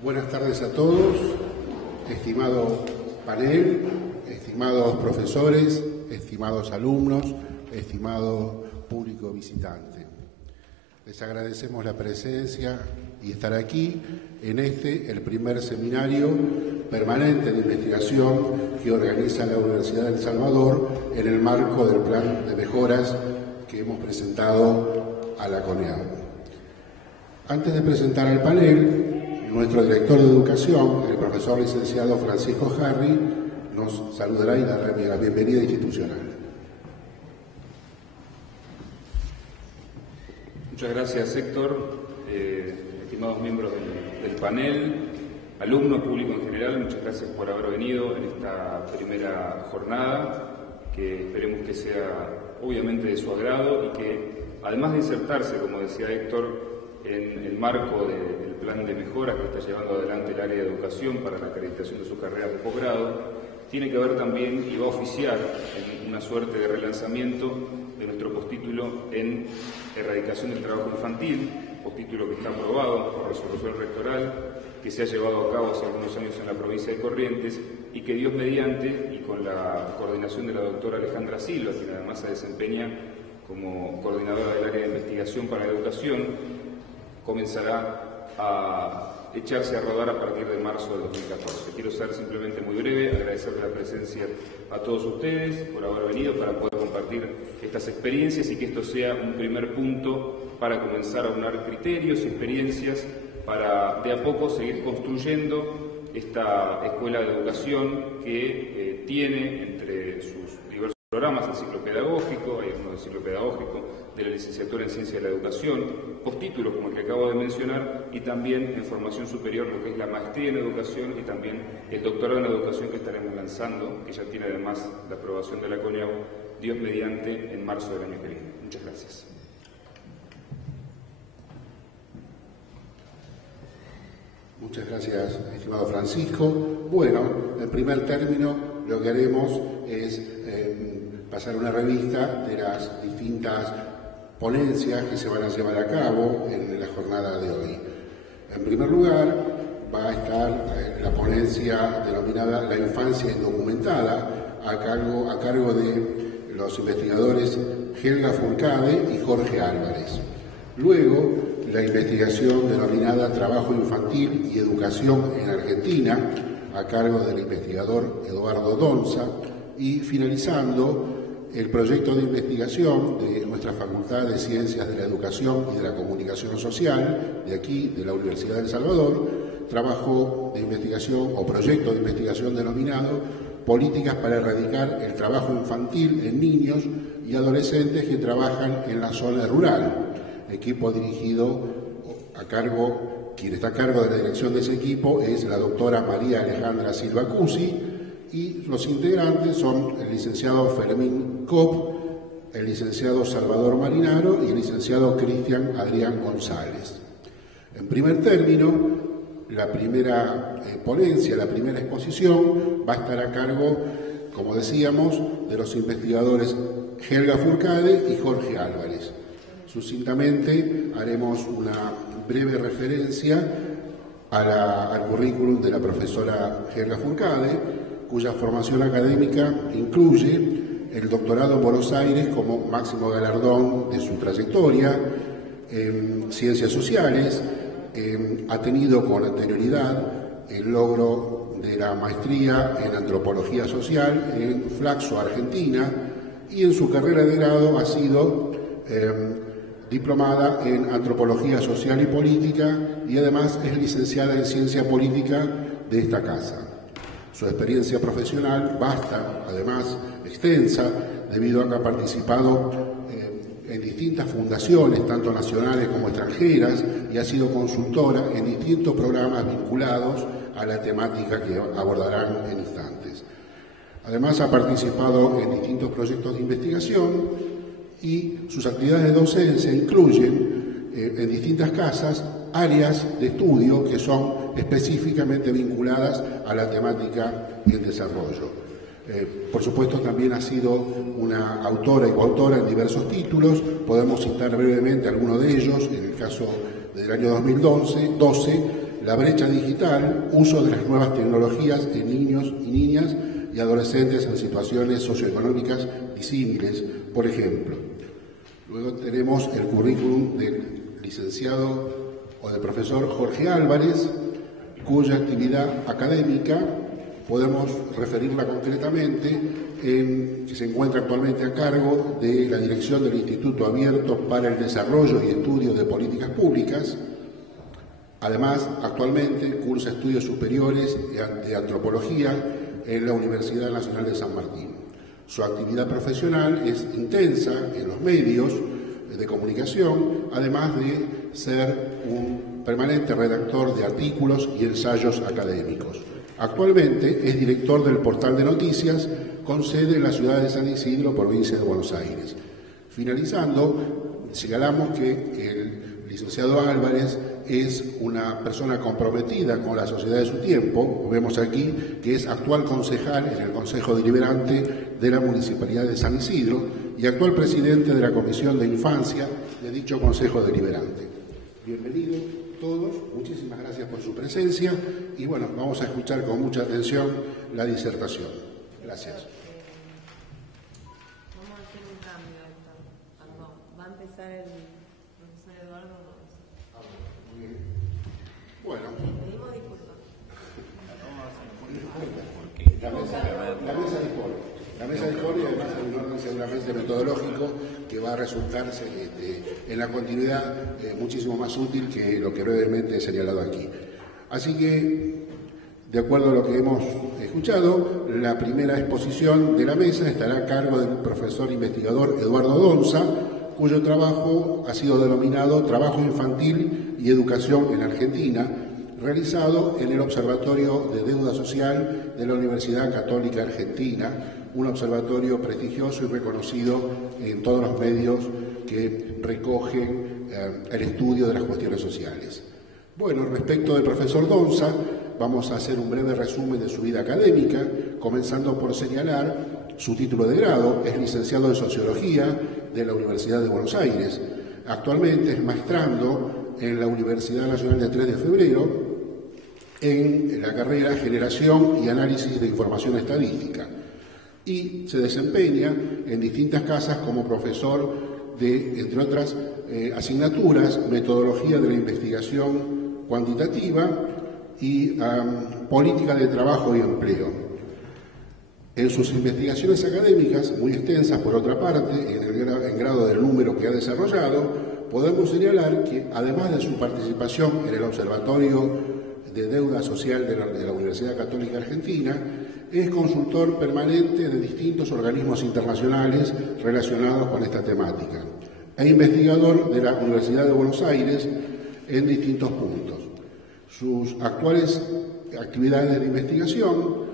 Buenas tardes a todos, estimado panel, estimados profesores, estimados alumnos, estimado público visitante. Les agradecemos la presencia y estar aquí en el primer seminario permanente de investigación que organiza la Universidad de El Salvador en el marco del plan de mejoras que hemos presentado a la CONEAU. Antes de presentar al panel, nuestro director de educación, el profesor licenciado Francisco Harry, nos saludará y dará la bienvenida institucional. Muchas gracias, Héctor. Estimados miembros del panel, alumnos, público en general, muchas gracias por haber venido en esta primera jornada, que esperemos que sea obviamente de su agrado y que, además de insertarse, como decía Héctor, en el marco del plan de mejora que está llevando adelante el área de educación para la acreditación de su carrera de posgrado, tiene que ver también y va a oficiar en una suerte de relanzamiento de nuestro postítulo en erradicación del trabajo infantil, postítulo que está aprobado por resolución rectoral, que se ha llevado a cabo hace algunos años en la provincia de Corrientes y que Dios mediante, y con la coordinación de la doctora Alejandra Silva, quien además se desempeña como coordinadora del área de investigación para la educación, comenzará a echarse a rodar a partir de marzo de 2014. Quiero ser simplemente muy breve, agradecerle la presencia a todos ustedes por haber venido para poder compartir estas experiencias y que esto sea un primer punto para comenzar a unar criterios y experiencias para de a poco seguir construyendo esta escuela de educación que tiene entre sus diversos programas el ciclo pedagógico, hay uno del ciclo pedagógico, de la licenciatura en Ciencia de la Educación, postítulos como el que acabo de mencionar, y también en formación superior lo que es la maestría en educación y también el doctorado en educación que estaremos lanzando, que ya tiene además la aprobación de la CONEAU, Dios mediante, en marzo del año que viene. Muchas gracias. Muchas gracias, estimado Francisco. Bueno, en primer término, lo que haremos es pasar una revista de las distintas ponencias que se van a llevar a cabo en la jornada de hoy. En primer lugar, va a estar la ponencia denominada La infancia indocumentada, a cargo de los investigadores Helga Furcade y Jorge Álvarez. Luego, la investigación denominada Trabajo infantil y educación en Argentina, a cargo del investigador Eduardo Donza, y finalizando el proyecto de investigación de nuestra Facultad de Ciencias de la Educación y de la Comunicación Social, de aquí, de la Universidad de El Salvador, trabajo de investigación o proyecto de investigación denominado Políticas para erradicar el trabajo infantil en niños y adolescentes que trabajan en la zona rural. Equipo dirigido quien está a cargo de la dirección de ese equipo es la doctora María Alejandra Silva Cusi, y los integrantes son el licenciado Fermín Kopp, el licenciado Salvador Marinaro y el licenciado Cristian Adrián González. En primer término, la primera ponencia, la primera exposición va a estar a cargo, como decíamos, de los investigadores Helga Furcade y Jorge Álvarez. Sucintamente haremos una breve referencia al currículum de la profesora Helga Furcade, cuya formación académica incluye el doctorado en Buenos Aires como máximo galardón de su trayectoria en Ciencias Sociales, ha tenido con anterioridad el logro de la maestría en Antropología Social en Flaxo, Argentina, y en su carrera de grado ha sido diplomada en Antropología Social y Política y además es licenciada en Ciencia Política de esta casa. Su experiencia profesional vasta, además extensa, debido a que ha participado en distintas fundaciones, tanto nacionales como extranjeras, y ha sido consultora en distintos programas vinculados a la temática que abordarán en instantes. Además, ha participado en distintos proyectos de investigación y sus actividades de docencia incluyen en distintas casas áreas de estudio que son específicamente vinculadas a la temática en desarrollo. Por supuesto, también ha sido una autora y coautora en diversos títulos. Podemos citar brevemente algunos de ellos. En el caso del año 2012, la brecha digital, uso de las nuevas tecnologías en niños y niñas y adolescentes en situaciones socioeconómicas disímiles, por ejemplo. Luego tenemos el currículum del licenciado o del profesor Jorge Álvarez, cuya actividad académica podemos referirla concretamente que se encuentra actualmente a cargo de la dirección del Instituto Abierto para el Desarrollo y Estudio de Políticas Públicas. Además, actualmente cursa estudios superiores de antropología en la Universidad Nacional de San Martín. Su actividad profesional es intensa en los medios de comunicación, además de ser un permanente redactor de artículos y ensayos académicos. Actualmente es director del portal de noticias con sede en la ciudad de San Isidro, provincia de Buenos Aires. Finalizando, señalamos que el licenciado Álvarez es una persona comprometida con la sociedad de su tiempo. Vemos aquí que es actual concejal en el Consejo Deliberante de la Municipalidad de San Isidro y actual presidente de la Comisión de Infancia de dicho Consejo Deliberante. Bienvenidos todos, muchísimas gracias por su presencia y bueno, vamos a escuchar con mucha atención la disertación. Gracias. Vamos a hacer un cambio esto. Va a empezar el profesor Eduardo. Muy bien. Bueno. Pedimos disculpas. La mesa dispone y además hay un orden seguramente metodológico que va a resultarse en la continuidad muchísimo más útil que lo que brevemente he señalado aquí. Así que, de acuerdo a lo que hemos escuchado, la primera exposición de la mesa estará a cargo del profesor investigador Eduardo Donza, cuyo trabajo ha sido denominado Trabajo Infantil y Educación en Argentina, realizado en el Observatorio de Deuda Social de la Universidad Católica Argentina, un observatorio prestigioso y reconocido en todos los medios que recogen el estudio de las cuestiones sociales. Bueno, respecto del profesor Donza, vamos a hacer un breve resumen de su vida académica, comenzando por señalar su título de grado. Es licenciado en Sociología de la Universidad de Buenos Aires. Actualmente es maestrando en la Universidad Nacional de 3 de Febrero en la carrera Generación y Análisis de Información Estadística y se desempeña en distintas casas como profesor de, entre otras asignaturas, Metodología de la Investigación Cuantitativa y Política de Trabajo y Empleo. En sus investigaciones académicas, muy extensas por otra parte, en grado del número que ha desarrollado, podemos señalar que, además de su participación en el Observatorio de Deuda Social de la Universidad Católica Argentina, es consultor permanente de distintos organismos internacionales relacionados con esta temática e investigador de la Universidad de Buenos Aires en distintos puntos. Sus actuales actividades de investigación,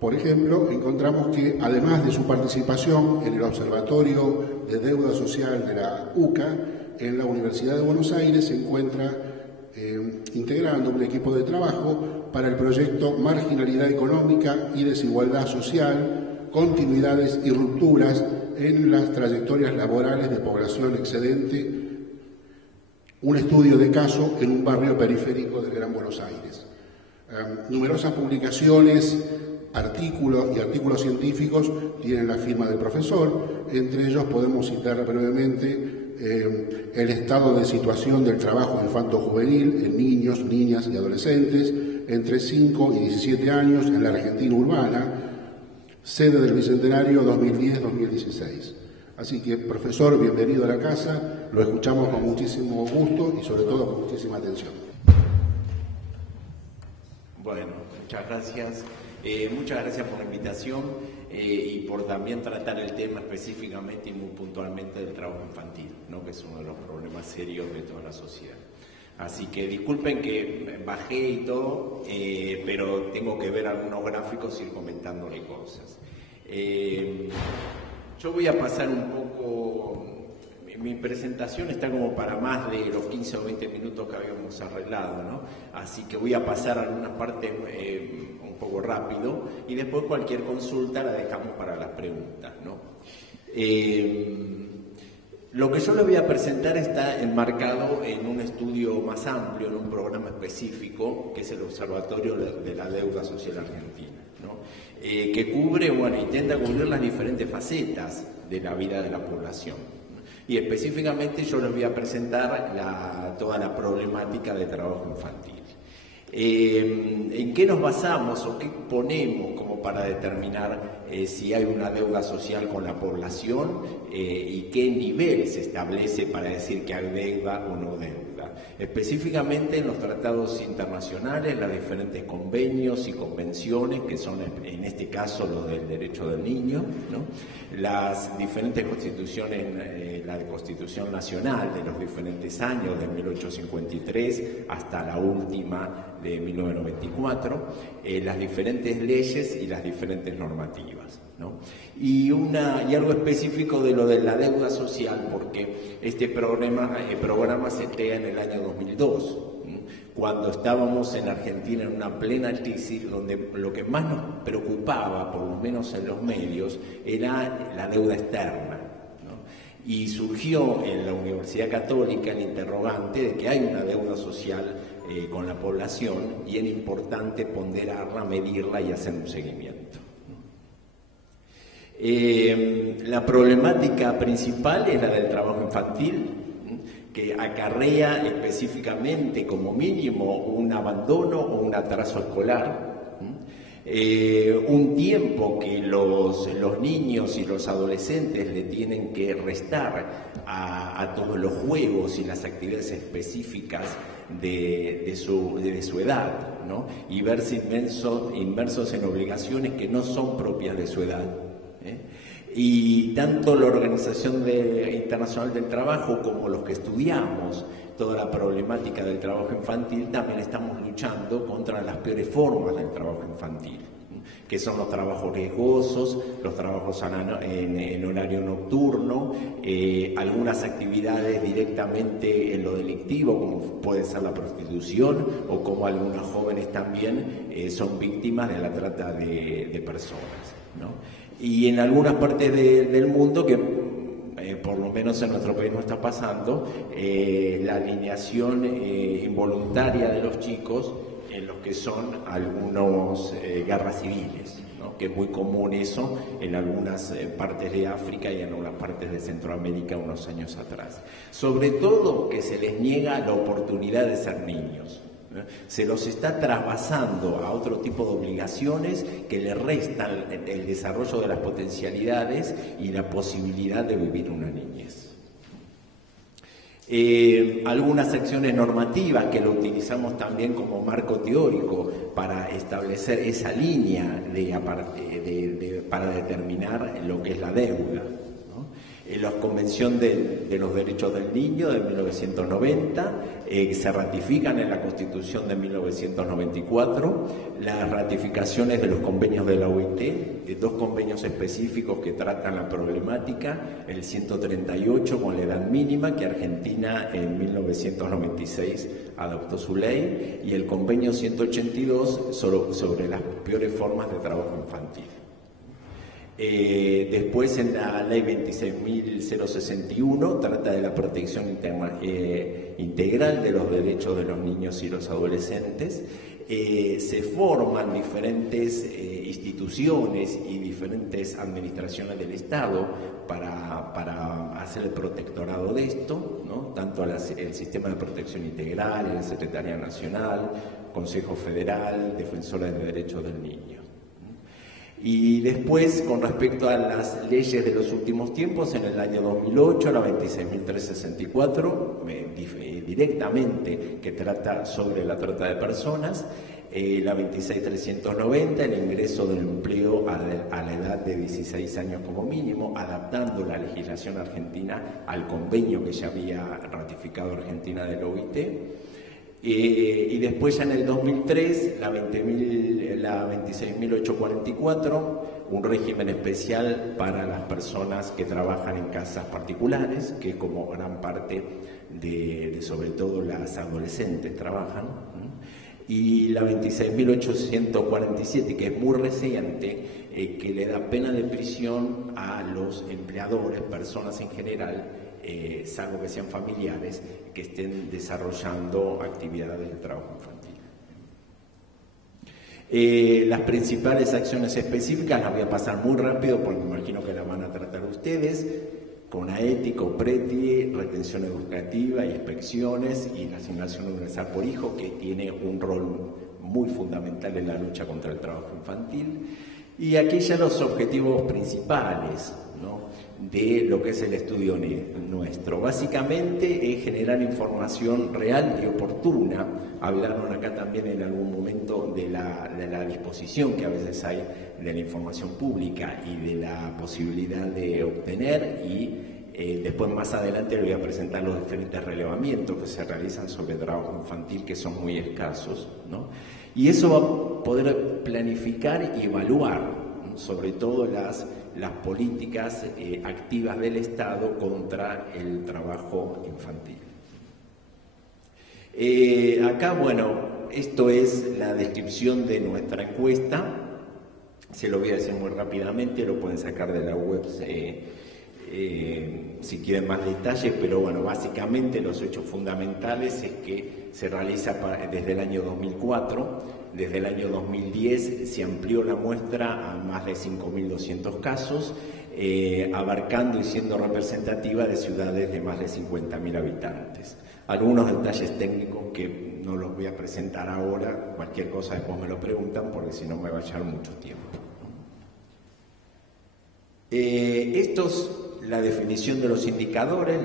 por ejemplo, encontramos que además de su participación en el Observatorio de Deuda Social de la UCA, en la Universidad de Buenos Aires se encuentra integrando un equipo de trabajo para el proyecto Marginalidad Económica y Desigualdad Social, continuidades y rupturas en las trayectorias laborales de población excedente, un estudio de caso en un barrio periférico del Gran Buenos Aires. Numerosas publicaciones, artículos y artículos científicos tienen la firma del profesor. Entre ellos podemos citar brevemente el estado de situación del trabajo infanto-juvenil en niños, niñas y adolescentes entre 5 y 17 años en la Argentina urbana, sede del Bicentenario 2010-2016. Así que, profesor, bienvenido a la casa, lo escuchamos con muchísimo gusto y sobre todo con muchísima atención. Bueno, muchas gracias. Muchas gracias por la invitación y por también tratar el tema específicamente y muy puntualmente del trabajo infantil, ¿no? Que es uno de los problemas serios de toda la sociedad. Así que disculpen que bajé y todo, pero tengo que ver algunos gráficos y ir comentándole cosas. Yo voy a pasar un poco... Mi presentación está como para más de los 15 o 20 minutos que habíamos arreglado, ¿no? Así que voy a pasar alguna parte un poco rápido y después cualquier consulta la dejamos para las preguntas, ¿no? Lo que yo les voy a presentar está enmarcado en un estudio más amplio, en un programa específico, que es el Observatorio de la Deuda Social Argentina, ¿no? Que cubre, intenta cubrir las diferentes facetas de la vida de la población. Y específicamente yo les voy a presentar toda la problemática de trabajo infantil. ¿En qué nos basamos o qué ponemos como para determinar si hay una deuda social con la población y qué nivel se establece para decir que hay deuda o no deuda? Específicamente en los tratados internacionales, los diferentes convenios y convenciones, que son en este caso los del derecho del niño, ¿no? Las diferentes constituciones, la Constitución Nacional de los diferentes años, de 1853 hasta la última de 1994, las diferentes leyes y las diferentes normativas, ¿no? Y algo específico de lo de la deuda social, porque este programa se crea en el año 2002, cuando estábamos en Argentina en una plena crisis, donde lo que más nos preocupaba, por lo menos en los medios, era la deuda externa, ¿no? Y surgió en la Universidad Católica el interrogante de que hay una deuda social con la población y era importante ponderarla, medirla y hacer un seguimiento. La problemática principal es la del trabajo infantil, que acarrea específicamente como mínimo un abandono o un atraso escolar, un tiempo que los niños y los adolescentes le tienen que restar a todos los juegos y las actividades específicas de su edad, ¿no? Y verse inmersos en obligaciones que no son propias de su edad. Y tanto la Organización Internacional del Trabajo como los que estudiamos toda la problemática del trabajo infantil también estamos luchando contra las peores formas del trabajo infantil, que son los trabajos riesgosos, los trabajos en horario nocturno, algunas actividades directamente en lo delictivo, como puede ser la prostitución, o como algunos jóvenes también son víctimas de la trata de personas, ¿no? Y en algunas partes del mundo, que por lo menos en nuestro país no está pasando, la alineación involuntaria de los chicos en los que son algunos guerras civiles, ¿no? Que es muy común eso en algunas partes de África y en algunas partes de Centroamérica unos años atrás. Sobre todo que se les niega la oportunidad de ser niños. Se los está trasvasando a otro tipo de obligaciones que le restan el desarrollo de las potencialidades y la posibilidad de vivir una niñez. Algunas acciones normativas que lo utilizamos también como marco teórico para establecer esa línea para determinar lo que es la deuda. La Convención de los Derechos del Niño de 1990, se ratifican en la Constitución de 1994, las ratificaciones de los convenios de la OIT, dos convenios específicos que tratan la problemática, el 138 con la edad mínima, que Argentina en 1996 adoptó su ley, y el convenio 182 sobre las peores formas de trabajo infantil. Después en la ley 26.061 trata de la protección integral de los derechos de los niños y los adolescentes. Se forman diferentes instituciones y diferentes administraciones del Estado para hacer el protectorado de esto, ¿no? Tanto el Sistema de Protección Integral, la Secretaría Nacional, Consejo Federal, Defensora de Derechos del Niño. Y después, con respecto a las leyes de los últimos tiempos, en el año 2008, la 26.364, directamente, que trata sobre la trata de personas, la 26.390, el ingreso del empleo a la edad de 16 años como mínimo, adaptando la legislación argentina al convenio que ya había ratificado Argentina del OIT. Y después ya en el 2003, la 26.844, un régimen especial para las personas que trabajan en casas particulares, que como gran parte de sobre todo las adolescentes trabajan, y la 26.847, que es muy reciente, que le da pena de prisión a los empleadores, personas en general, salvo que sean familiares, que estén desarrollando actividades de trabajo infantil. Las principales acciones específicas las voy a pasar muy rápido porque me imagino que las van a tratar ustedes. CONAETI, COPRETI, retención educativa y inspecciones, y la asignación universal por hijo, que tiene un rol muy fundamental en la lucha contra el trabajo infantil. Y aquí ya los objetivos principales, ¿no?, de lo que es el estudio nuestro. Básicamente es generar información real y oportuna. Hablaron acá también en algún momento de la disposición que a veces hay de la información pública y de la posibilidad de obtener, y después más adelante les voy a presentar los diferentes relevamientos que se realizan sobre trabajo infantil, que son muy escasos, ¿no? Y eso va a poder planificar y evaluar, ¿no?, sobre todo las políticas activas del Estado contra el trabajo infantil. Acá, bueno, esto es la descripción de nuestra encuesta. Se lo voy a decir muy rápidamente, lo pueden sacar de la web si quieren más detalles, pero bueno, básicamente los hechos fundamentales es que se realiza desde el año 2004, desde el año 2010 se amplió la muestra a más de 5.200 casos, abarcando y siendo representativa de ciudades de más de 50.000 habitantes. Algunos detalles técnicos que no los voy a presentar ahora, cualquier cosa después me lo preguntan porque si no me va a llevar mucho tiempo. La definición de los indicadores,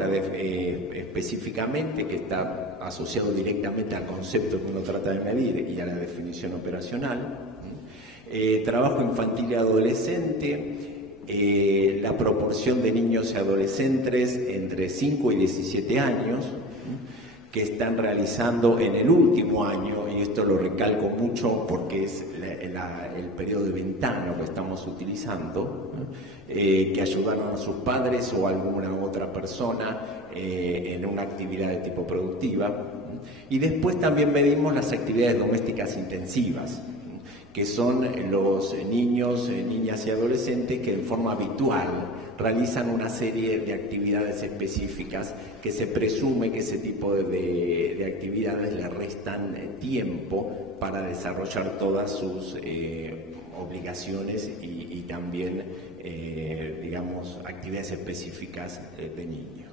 específicamente, que está asociado directamente al concepto que uno trata de medir y a la definición operacional. Trabajo infantil y adolescente, la proporción de niños y adolescentes entre 5 y 17 años, que están realizando en el último año, y esto lo recalco mucho porque es el periodo de ventana que estamos utilizando, que ayudaron a sus padres o a alguna otra persona en una actividad de tipo productiva. Y después también medimos las actividades domésticas intensivas, que son los niños, niñas y adolescentes que en forma habitual realizan una serie de actividades específicas que se presume que ese tipo de actividades le restan tiempo para desarrollar todas sus obligaciones y también, digamos, actividades específicas de niño.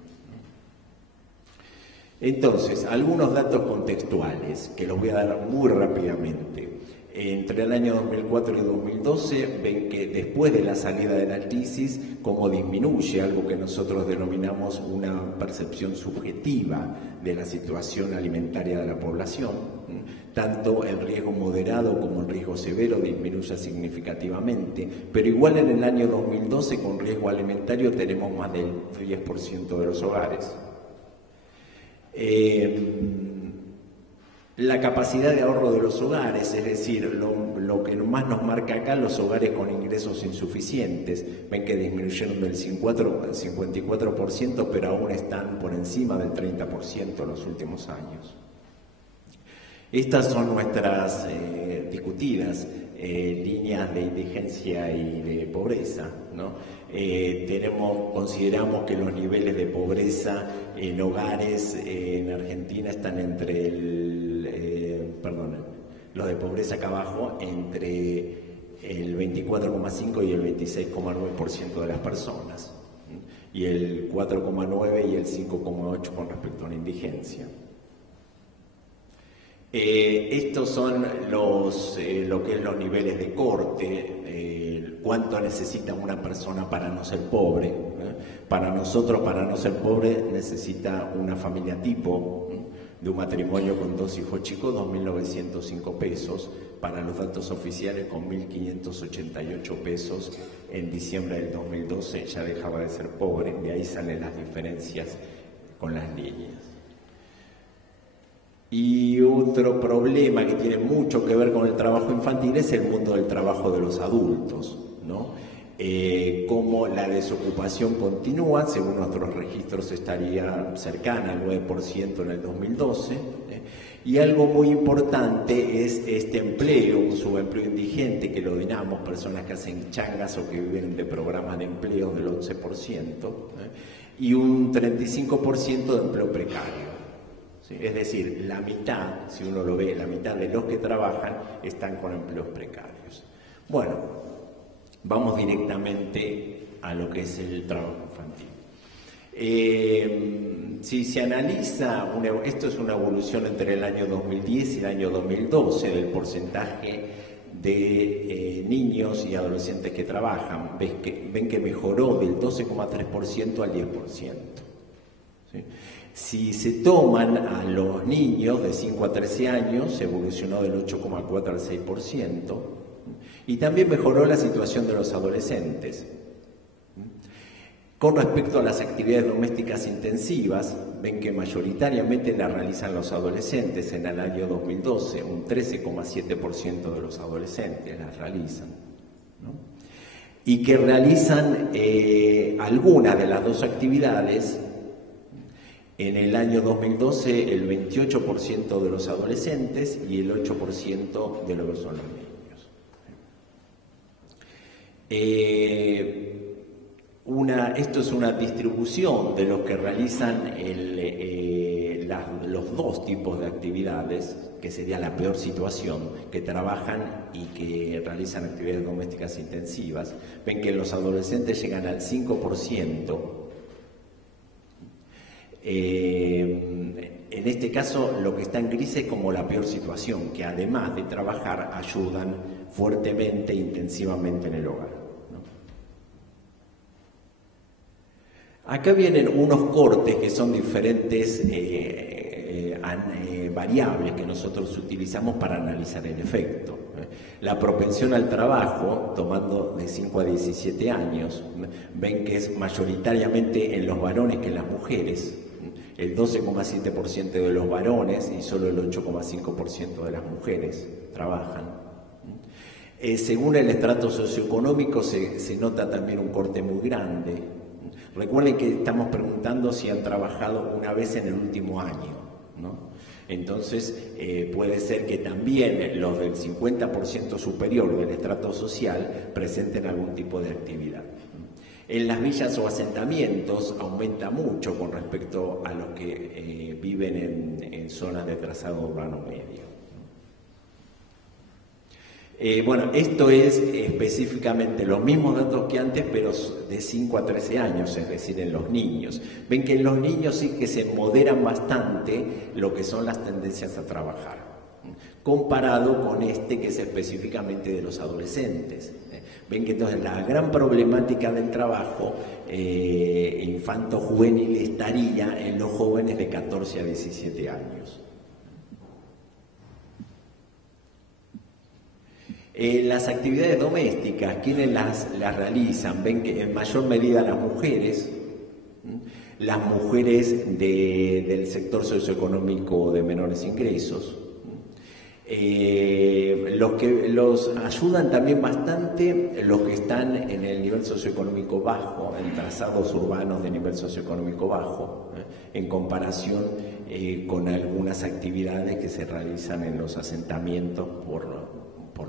Entonces, algunos datos contextuales que los voy a dar muy rápidamente. Entre el año 2004 y 2012 ven que después de la salida de la crisis, cómo disminuye algo que nosotros denominamos una percepción subjetiva de la situación alimentaria de la población. Tanto el riesgo moderado como el riesgo severo disminuye significativamente, pero igual en el año 2012 con riesgo alimentario tenemos más del 10% de los hogares. La capacidad de ahorro de los hogares, es decir, lo que más nos marca acá, los hogares con ingresos insuficientes, ven que disminuyeron del 54%, pero aún están por encima del 30% en los últimos años. Estas son nuestras discutidas líneas de indigencia y de pobreza, ¿no? Consideramos que los niveles de pobreza en hogares en Argentina están entre los de pobreza acá abajo, entre el 24,5 y el 26,9% de las personas, y el 4,9 y el 5,8 con respecto a la indigencia. Estos son lo que es los niveles de corte, cuánto necesita una persona para no ser pobre. Para nosotros, para no ser pobre, necesita una familia tipo de un matrimonio con 2 hijos chicos, 2.905 pesos, para los datos oficiales con 1.588 pesos en diciembre del 2012 ya dejaba de ser pobre, de ahí salen las diferencias con las líneas. Y otro problema que tiene mucho que ver con el trabajo infantil es el mundo del trabajo de los adultos, ¿no? Cómo la desocupación continúa, según nuestros registros estaría cercana al 9% en el 2012, y algo muy importante es este empleo, un subempleo indigente que lo denominamos personas que hacen changas o que viven de programas de empleo del 11%, y un 35% de empleo precario. ¿Sí? Es decir, la mitad, si uno lo ve, la mitad de los que trabajan están con empleos precarios. Bueno, vamos directamente a lo que es el trabajo infantil. Si se analiza, esto es una evolución entre el año 2010 y el año 2012 del porcentaje de niños y adolescentes que trabajan, ven que mejoró del 12,3% al 10%. ¿Sí? Si se toman a los niños de 5 a 13 años, evolucionó del 8,4 al 6%, y también mejoró la situación de los adolescentes. Con respecto a las actividades domésticas intensivas, ven que mayoritariamente las realizan los adolescentes. En el año 2012, un 13,7% de los adolescentes las realizan, ¿no? Y que realizan alguna de las dos actividades. En el año 2012, el 28% de los adolescentes y el 8% de lo que son los niños. Esto es una distribución de los que realizan los dos tipos de actividades, que sería la peor situación, que trabajan y que realizan actividades domésticas intensivas. Ven que los adolescentes llegan al 5%. En este caso, lo que está en crisis es como la peor situación, que además de trabajar, ayudan fuertemente e intensivamente en el hogar, ¿no? Acá vienen unos cortes que son diferentes variables que nosotros utilizamos para analizar el efecto. La propensión al trabajo, tomando de 5 a 17 años, ven que es mayoritariamente en los varones que en las mujeres. El 12,7% de los varones y solo el 8,5% de las mujeres trabajan. Según el estrato socioeconómico se nota también un corte muy grande. Recuerden que estamos preguntando si han trabajado una vez en el último año, ¿no? Entonces puede ser que también los del 50% superior del estrato social presenten algún tipo de actividad. En las villas o asentamientos aumenta mucho con respecto a los que viven en zonas de trazado urbano medio. Bueno, esto es específicamente los mismos datos que antes, pero de 5 a 13 años, es decir, en los niños. Ven que en los niños sí que se moderan bastante lo que son las tendencias a trabajar, comparado con este que es específicamente de los adolescentes. Ven que entonces la gran problemática del trabajo infanto-juvenil estaría en los jóvenes de 14 a 17 años. Las actividades domésticas, ¿quiénes las realizan? Ven que en mayor medida las mujeres del sector socioeconómico de menores ingresos. Los ayudan también bastante los que están en el nivel socioeconómico bajo, en trazados urbanos de nivel socioeconómico bajo, en comparación con algunas actividades que se realizan en los asentamientos por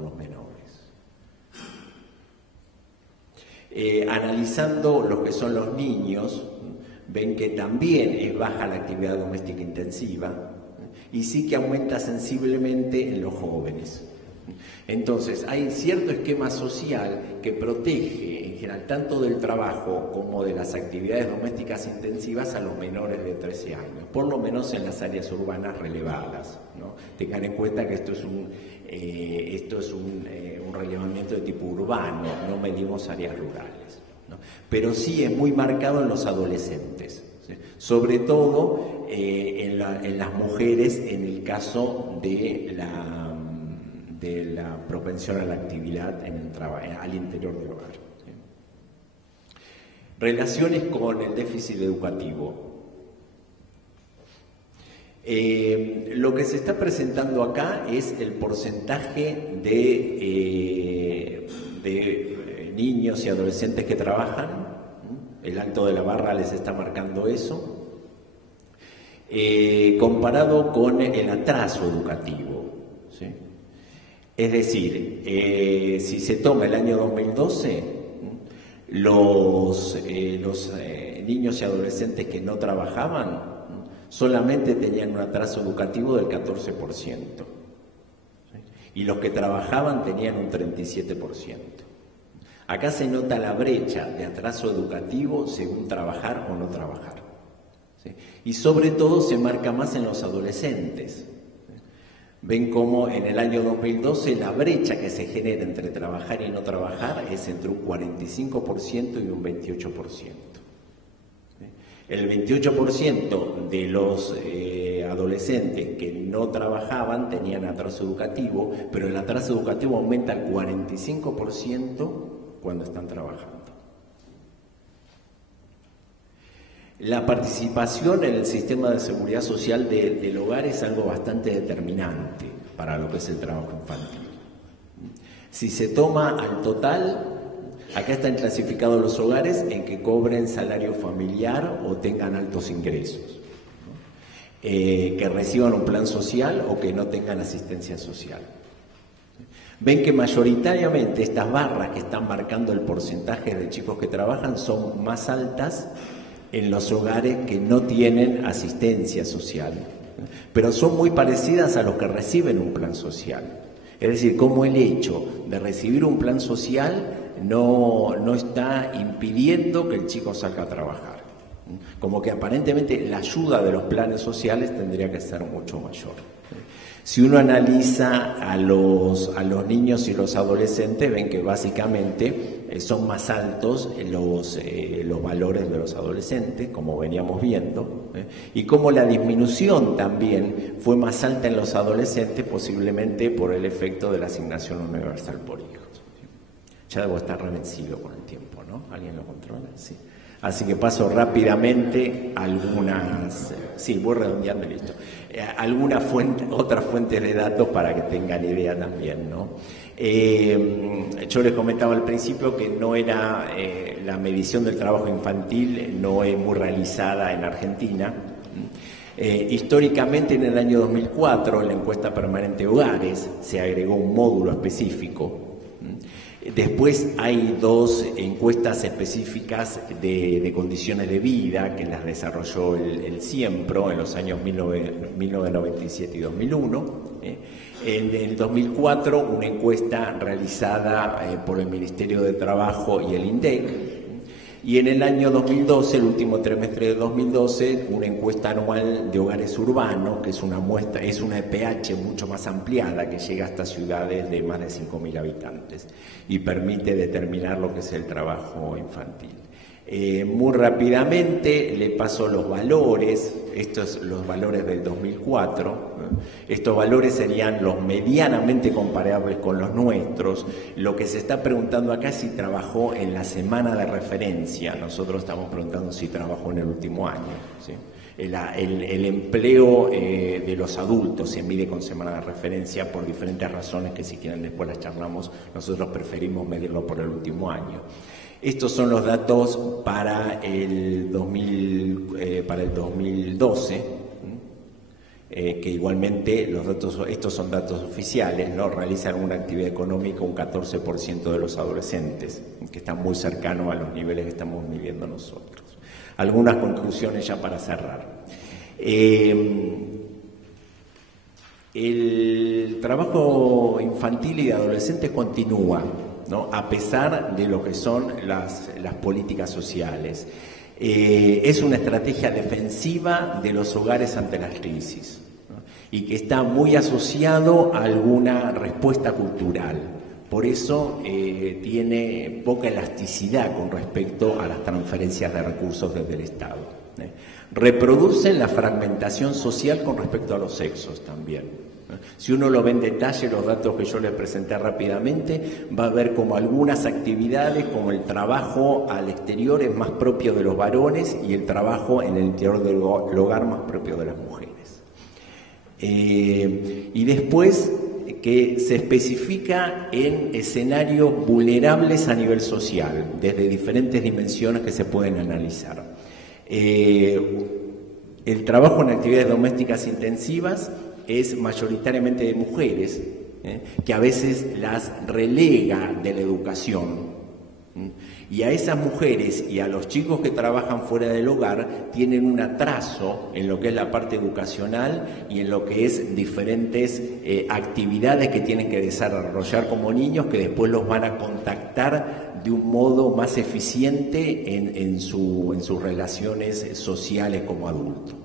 los menores. Analizando lo que son los niños, ven que también es baja la actividad doméstica intensiva, y sí que aumenta sensiblemente en los jóvenes. Entonces, hay cierto esquema social que protege en general tanto del trabajo como de las actividades domésticas intensivas a los menores de 13 años, por lo menos en las áreas urbanas relevadas, ¿no? Tengan en cuenta que esto es un relevamiento de tipo urbano, no medimos áreas rurales, ¿no? Pero sí es muy marcado en los adolescentes, ¿sí? Sobre todo en las mujeres en el caso de la propensión a la actividad al interior del hogar, ¿sí? Relaciones con el déficit educativo. Lo que se está presentando acá es el porcentaje de niños y adolescentes que trabajan. El alto de la barra les está marcando eso. Comparado con el atraso educativo, ¿sí? Es decir, si se toma el año 2012, los niños y adolescentes que no trabajaban solamente tenían un atraso educativo del 14%. Y los que trabajaban tenían un 37%. Acá se nota la brecha de atraso educativo según trabajar o no trabajar. ¿Sí? Y sobre todo se marca más en los adolescentes. Ven cómo en el año 2012 la brecha que se genera entre trabajar y no trabajar es entre un 45% y un 28%. El 28% de los adolescentes que no trabajaban tenían atraso educativo, pero el atraso educativo aumenta al 45% cuando están trabajando. La participación en el sistema de seguridad social del hogar es algo bastante determinante para lo que es el trabajo infantil. Si se toma al total, acá están clasificados los hogares en que cobren salario familiar o tengan altos ingresos, que reciban un plan social o que no tengan asistencia social. Ven que mayoritariamente estas barras que están marcando el porcentaje de chicos que trabajan son más altas en los hogares que no tienen asistencia social, pero son muy parecidas a los que reciben un plan social. Es decir, como el hecho de recibir un plan social no está impidiendo que el chico salga a trabajar. Como que aparentemente la ayuda de los planes sociales tendría que ser mucho mayor. Si uno analiza a los niños y los adolescentes, ven que básicamente son más altos los valores de los adolescentes, como veníamos viendo, y como la disminución también fue más alta en los adolescentes, posiblemente por el efecto de la asignación universal por hijos. Ya debo estar revencido con el tiempo, ¿no? ¿Alguien lo controla? Sí. Así que paso rápidamente algunas, sí, voy redondeando y listo, otras fuentes de datos para que tengan idea también, ¿no? Yo les comentaba al principio que no era, la medición del trabajo infantil no es muy realizada en Argentina. Históricamente, en el año 2004, en la encuesta permanente de hogares, se agregó un módulo específico. Después hay dos encuestas específicas de condiciones de vida que las desarrolló el CIEMPRO en los años 1997 y 2001. En el 2004 una encuesta realizada por el Ministerio de Trabajo y el INDEC. Y en el año 2012, el último trimestre de 2012, una encuesta anual de hogares urbanos, que es una muestra, es una EPH mucho más ampliada, que llega hasta ciudades de más de 5.000 habitantes y permite determinar lo que es el trabajo infantil. Muy rápidamente le paso los valores, estos los valores del 2004, estos valores serían los medianamente comparables con los nuestros. Lo que se está preguntando acá es si trabajó en la semana de referencia, nosotros estamos preguntando si trabajó en el último año, ¿sí? El empleo de los adultos se mide con semana de referencia por diferentes razones que si quieren después las charlamos, nosotros preferimos medirlo por el último año. Estos son los datos para el 2012, que igualmente los datos, estos son datos oficiales, ¿no? Realizan una actividad económica un 14% de los adolescentes, que están muy cercanos a los niveles que estamos midiendo nosotros. Algunas conclusiones ya para cerrar. El trabajo infantil y de adolescentes continúa, ¿no? A pesar de lo que son las políticas sociales. Es una estrategia defensiva de los hogares ante las crisis, ¿no? Y que está muy asociado a alguna respuesta cultural. Por eso tiene poca elasticidad con respecto a las transferencias de recursos desde el Estado. Reproducen la fragmentación social con respecto a los sexos también. Si uno lo ve en detalle, los datos que yo les presenté rápidamente, va a ver como algunas actividades, como el trabajo al exterior es más propio de los varones y el trabajo en el interior del hogar más propio de las mujeres. Y después que se especifica en escenarios vulnerables a nivel social, desde diferentes dimensiones que se pueden analizar. El trabajo en actividades domésticas intensivas es mayoritariamente de mujeres, que a veces las relega de la educación, Y a esas mujeres y a los chicos que trabajan fuera del hogar tienen un atraso en lo que es la parte educacional y en lo que es diferentes actividades que tienen que desarrollar como niños, que después los van a contactar de un modo más eficiente en sus relaciones sociales como adultos,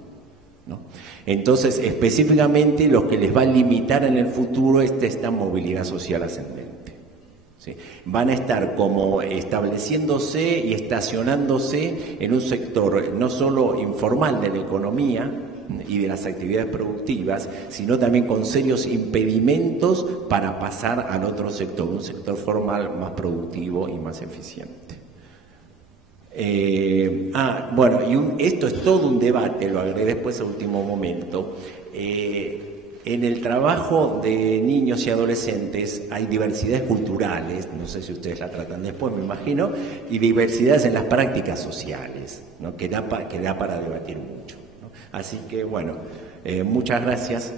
¿no? Entonces, específicamente, lo que les va a limitar en el futuro es esta movilidad social ascendente. ¿Sí? Van a estar como estableciéndose y estacionándose en un sector no solo informal de la economía y de las actividades productivas, sino también con serios impedimentos para pasar al otro sector, un sector formal más productivo y más eficiente. Bueno, esto es todo un debate, lo agregué después a último momento. En el trabajo de niños y adolescentes hay diversidades culturales, no sé si ustedes la tratan después, me imagino, y diversidades en las prácticas sociales, ¿no? que da para debatir mucho, ¿no? Así que, bueno, muchas gracias,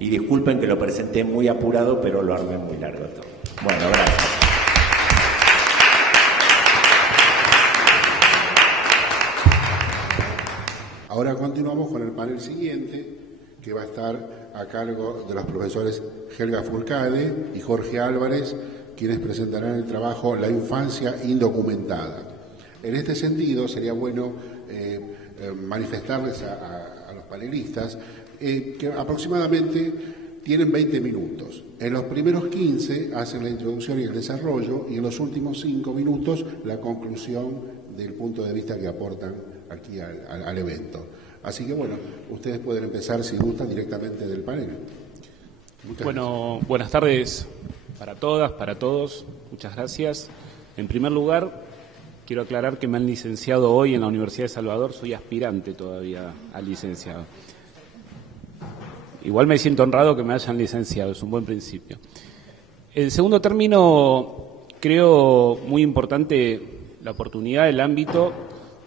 y disculpen que lo presenté muy apurado, pero lo armé muy largo todo. Bueno, gracias. Ahora continuamos con el panel siguiente, que va a estar a cargo de los profesores Helga Furcade y Jorge Álvarez, quienes presentarán el trabajo La infancia indocumentada. En este sentido, sería bueno manifestarles a los panelistas que aproximadamente tienen 20 minutos. En los primeros 15 hacen la introducción y el desarrollo, y en los últimos 5 minutos la conclusión del punto de vista que aportan aquí al evento. Así que, bueno, ustedes pueden empezar, si gustan, directamente del panel. Bueno, buenas tardes para todas, para todos. Muchas gracias. En primer lugar, quiero aclarar que me han licenciado hoy en la Universidad de Salvador. Soy aspirante todavía al licenciado. Igual me siento honrado que me hayan licenciado, es un buen principio. En segundo término, creo muy importante la oportunidad, el ámbito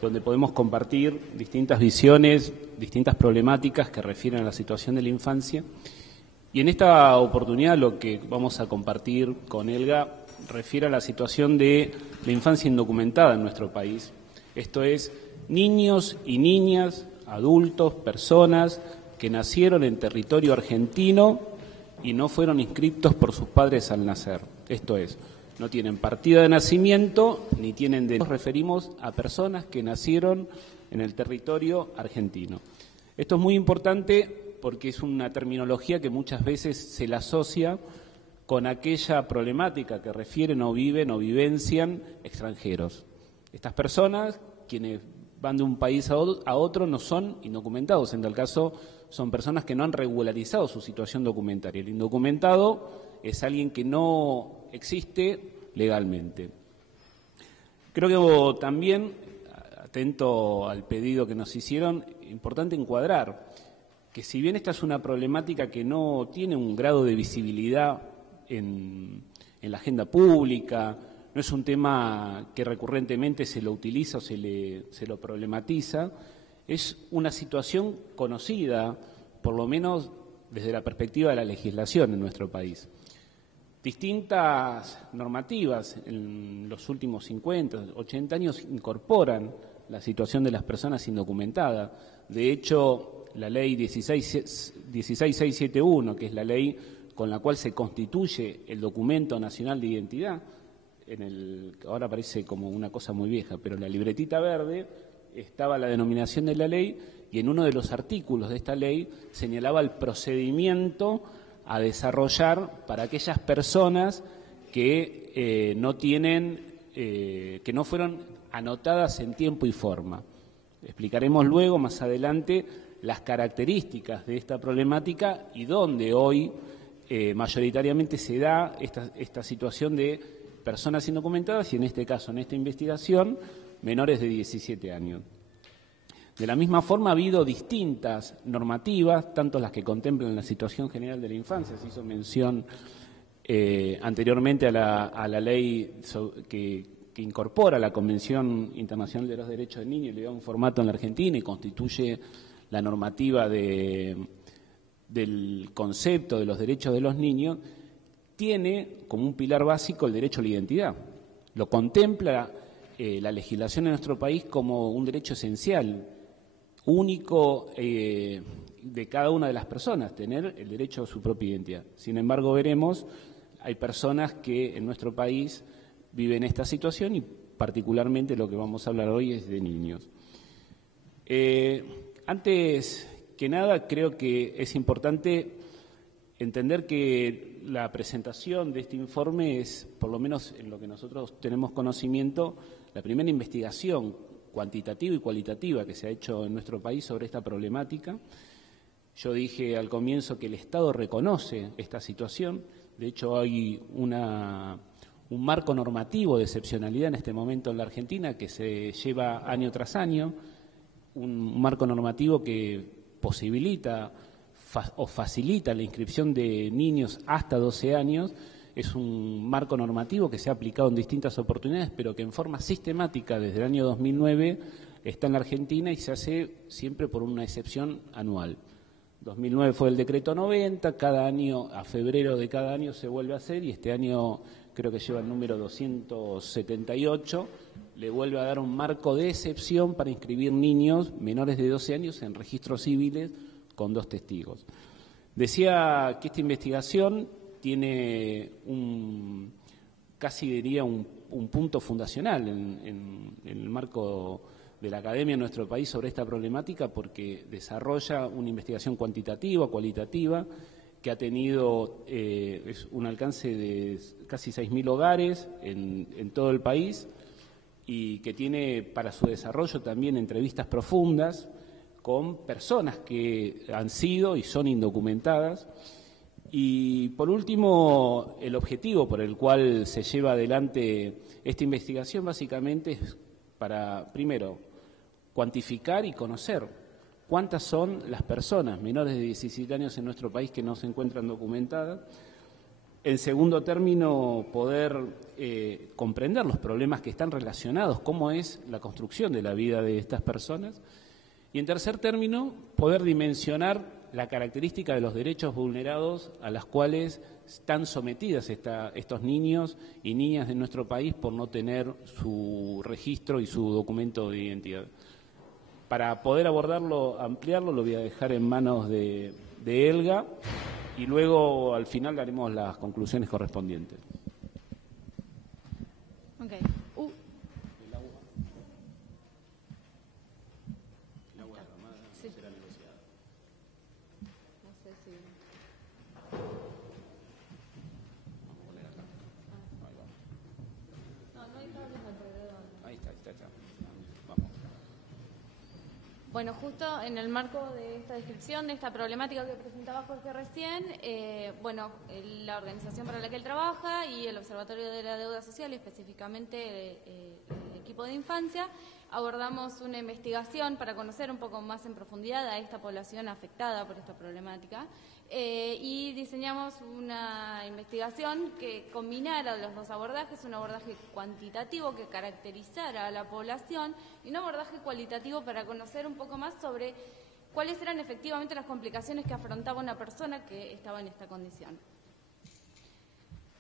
donde podemos compartir distintas visiones, distintas problemáticas que refieren a la situación de la infancia. Y en esta oportunidad lo que vamos a compartir con Helga refiere a la situación de la infancia indocumentada en nuestro país. Esto es, niños y niñas, adultos, personas que nacieron en territorio argentino y no fueron inscriptos por sus padres al nacer. Esto es, no tienen partida de nacimiento ni tienen de... Nos referimos a personas que nacieron en el territorio argentino. Esto es muy importante porque es una terminología que muchas veces se la asocia con aquella problemática que refieren o viven o vivencian extranjeros. Estas personas, quienes van de un país a otro, no son indocumentados. En tal caso, son personas que no han regularizado su situación documentaria. El indocumentado es alguien que no existe legalmente. Creo que también, atento al pedido que nos hicieron, importante encuadrar que si bien esta es una problemática que no tiene un grado de visibilidad en la agenda pública, no es un tema que recurrentemente se lo utiliza o se lo problematiza, es una situación conocida, por lo menos desde la perspectiva de la legislación en nuestro país. Distintas normativas en los últimos 50, 80 años incorporan la situación de las personas indocumentadas. De hecho, la ley 16671, que es la ley con la cual se constituye el documento nacional de identidad, ahora parece como una cosa muy vieja, pero en la libretita verde estaba la denominación de la ley y en uno de los artículos de esta ley señalaba el procedimiento a desarrollar para aquellas personas que no fueron anotadas en tiempo y forma. Explicaremos luego, más adelante, las características de esta problemática y dónde hoy mayoritariamente se da esta situación de personas indocumentadas y, en este caso, en esta investigación, menores de 17 años. De la misma forma ha habido distintas normativas, tanto las que contemplan la situación general de la infancia, se hizo mención anteriormente a la ley que incorpora la Convención Internacional de los Derechos del Niño y le da un formato en la Argentina y constituye la normativa del concepto de los derechos de los niños, tiene como un pilar básico el derecho a la identidad. Lo contempla la legislación en nuestro país como un derecho esencial, único de cada una de las personas, tener el derecho a su propia identidad. Sin embargo, veremos, hay personas que en nuestro país viven esta situación y particularmente lo que vamos a hablar hoy es de niños. Antes que nada, creo que es importante entender que la presentación de este informe es, por lo menos en lo que nosotros tenemos conocimiento, la primera investigación cuantitativa y cualitativa que se ha hecho en nuestro país sobre esta problemática. Yo dije al comienzo que el Estado reconoce esta situación. De hecho, hay un marco normativo de excepcionalidad en este momento en la Argentina que se lleva año tras año, un marco normativo que posibilita o facilita la inscripción de niños hasta 12 años. Es un marco normativo que se ha aplicado en distintas oportunidades, pero que en forma sistemática desde el año 2009 está en la Argentina y se hace siempre por una excepción anual. 2009 fue el decreto 90, cada año, a febrero de cada año se vuelve a hacer y este año creo que lleva el número 278, le vuelve a dar un marco de excepción para inscribir niños menores de 12 años en registros civiles con 2 testigos. Decía que esta investigación tiene casi diría un punto fundacional en el marco de la academia en nuestro país sobre esta problemática porque desarrolla una investigación cuantitativa, cualitativa, que ha tenido un alcance de casi 6.000 hogares en todo el país y que tiene para su desarrollo también entrevistas profundas con personas que han sido y son indocumentadas. Y por último, el objetivo por el cual se lleva adelante esta investigación básicamente es para, primero, cuantificar y conocer cuántas son las personas menores de 17 años en nuestro país que no se encuentran documentadas. En segundo término, poder comprender los problemas que están relacionados, cómo es la construcción de la vida de estas personas. Y en tercer término, poder dimensionar la característica de los derechos vulnerados a las cuales están sometidas estos niños y niñas de nuestro país por no tener su registro y su documento de identidad. Para poder abordarlo, ampliarlo, lo voy a dejar en manos de Elga y luego al final haremos las conclusiones correspondientes. Okay. Sí. No sé si... No, no hay cables alrededor. Ahí está. Vamos. Bueno, justo en el marco de esta descripción, de esta problemática que presentaba Jorge recién, la organización para la que él trabaja y el Observatorio de la Deuda Social, y específicamente el equipo de infancia, abordamos una investigación para conocer un poco más en profundidad a esta población afectada por esta problemática y diseñamos una investigación que combinara los dos abordajes, un abordaje cuantitativo que caracterizara a la población y un abordaje cualitativo para conocer un poco más sobre cuáles eran efectivamente las complicaciones que afrontaba una persona que estaba en esta condición.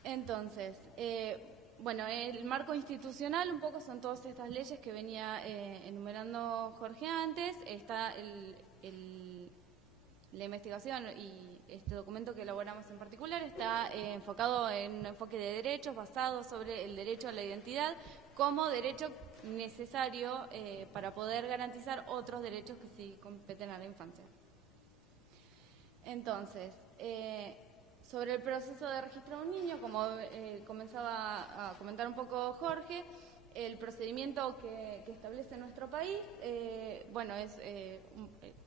Entonces, el marco institucional un poco son todas estas leyes que venía enumerando Jorge antes. Está la investigación y este documento que elaboramos en particular está enfocado en un enfoque de derechos basado sobre el derecho a la identidad como derecho necesario para poder garantizar otros derechos que sí competen a la infancia. Entonces, sobre el proceso de registro de un niño, como comenzaba a comentar un poco Jorge, el procedimiento que establece nuestro país, es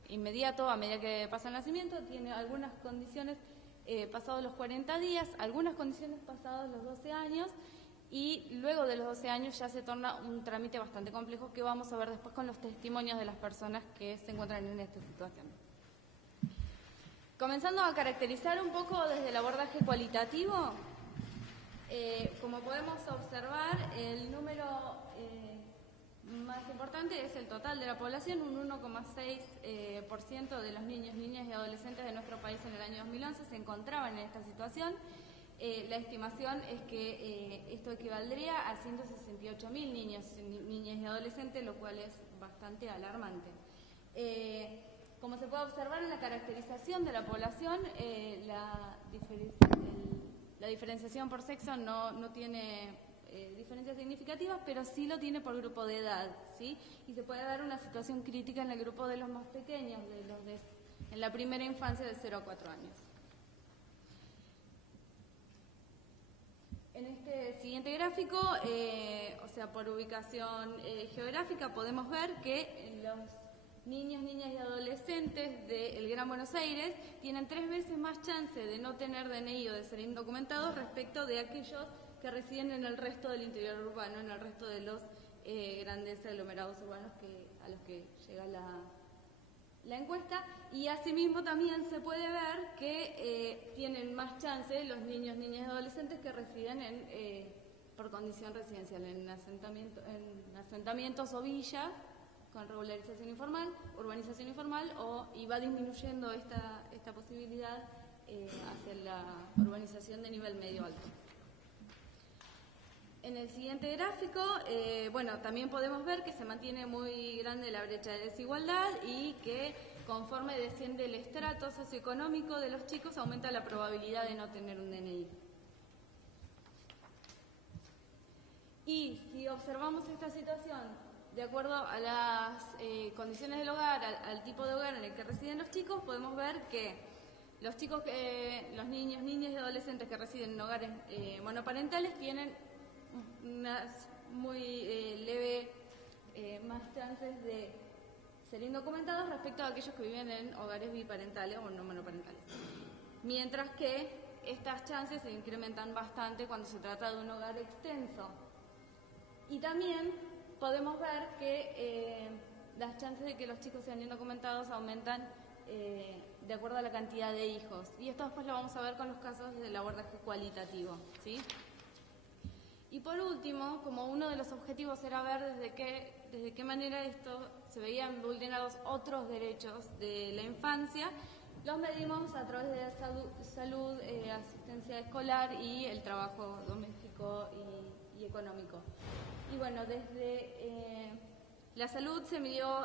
inmediato a medida que pasa el nacimiento, tiene algunas condiciones pasados los 40 días, algunas condiciones pasados los 12 años, y luego de los 12 años ya se torna un trámite bastante complejo que vamos a ver después con los testimonios de las personas que se encuentran en esta situación. Comenzando a caracterizar un poco desde el abordaje cualitativo, como podemos observar, el número más importante es el total de la población. Un 1,6% de los niños, niñas y adolescentes de nuestro país en el año 2011 se encontraban en esta situación. La estimación es que esto equivaldría a 168.000 niños, niñas y adolescentes, lo cual es bastante alarmante. Como se puede observar en la caracterización de la población, la diferenciación por sexo no tiene diferencias significativas, pero sí lo tiene por grupo de edad, ¿sí? Y se puede dar una situación crítica en el grupo de los más pequeños, en la primera infancia de 0 a 4 años. En este siguiente gráfico, o sea, por ubicación geográfica, podemos ver que los niños, niñas y adolescentes del Gran Buenos Aires tienen 3 veces más chance de no tener DNI o de ser indocumentados respecto de aquellos que residen en el resto del interior urbano, en el resto de los grandes aglomerados urbanos a los que llega la encuesta. Y asimismo también se puede ver que tienen más chance los niños, niñas y adolescentes que residen por condición residencial en asentamientos o villas con regularización informal, urbanización informal, y va disminuyendo esta posibilidad hacia la urbanización de nivel medio alto. En el siguiente gráfico, también podemos ver que se mantiene muy grande la brecha de desigualdad y que conforme desciende el estrato socioeconómico de los chicos aumenta la probabilidad de no tener un DNI. Y si observamos esta situación de acuerdo a las condiciones del hogar, al tipo de hogar en el que residen los chicos, podemos ver que los niños, niñas y adolescentes que residen en hogares monoparentales tienen unas muy leve más chances de ser indocumentados respecto a aquellos que viven en hogares biparentales o no monoparentales. Mientras que estas chances se incrementan bastante cuando se trata de un hogar extenso. Y también podemos ver que las chances de que los chicos sean indocumentados aumentan de acuerdo a la cantidad de hijos. Y esto después lo vamos a ver con los casos del abordaje cualitativo, ¿sí? Y por último, como uno de los objetivos era ver desde qué manera esto se veían vulnerados otros derechos de la infancia, los medimos a través de salud, asistencia escolar y el trabajo doméstico y económico. Y bueno, desde la salud se midió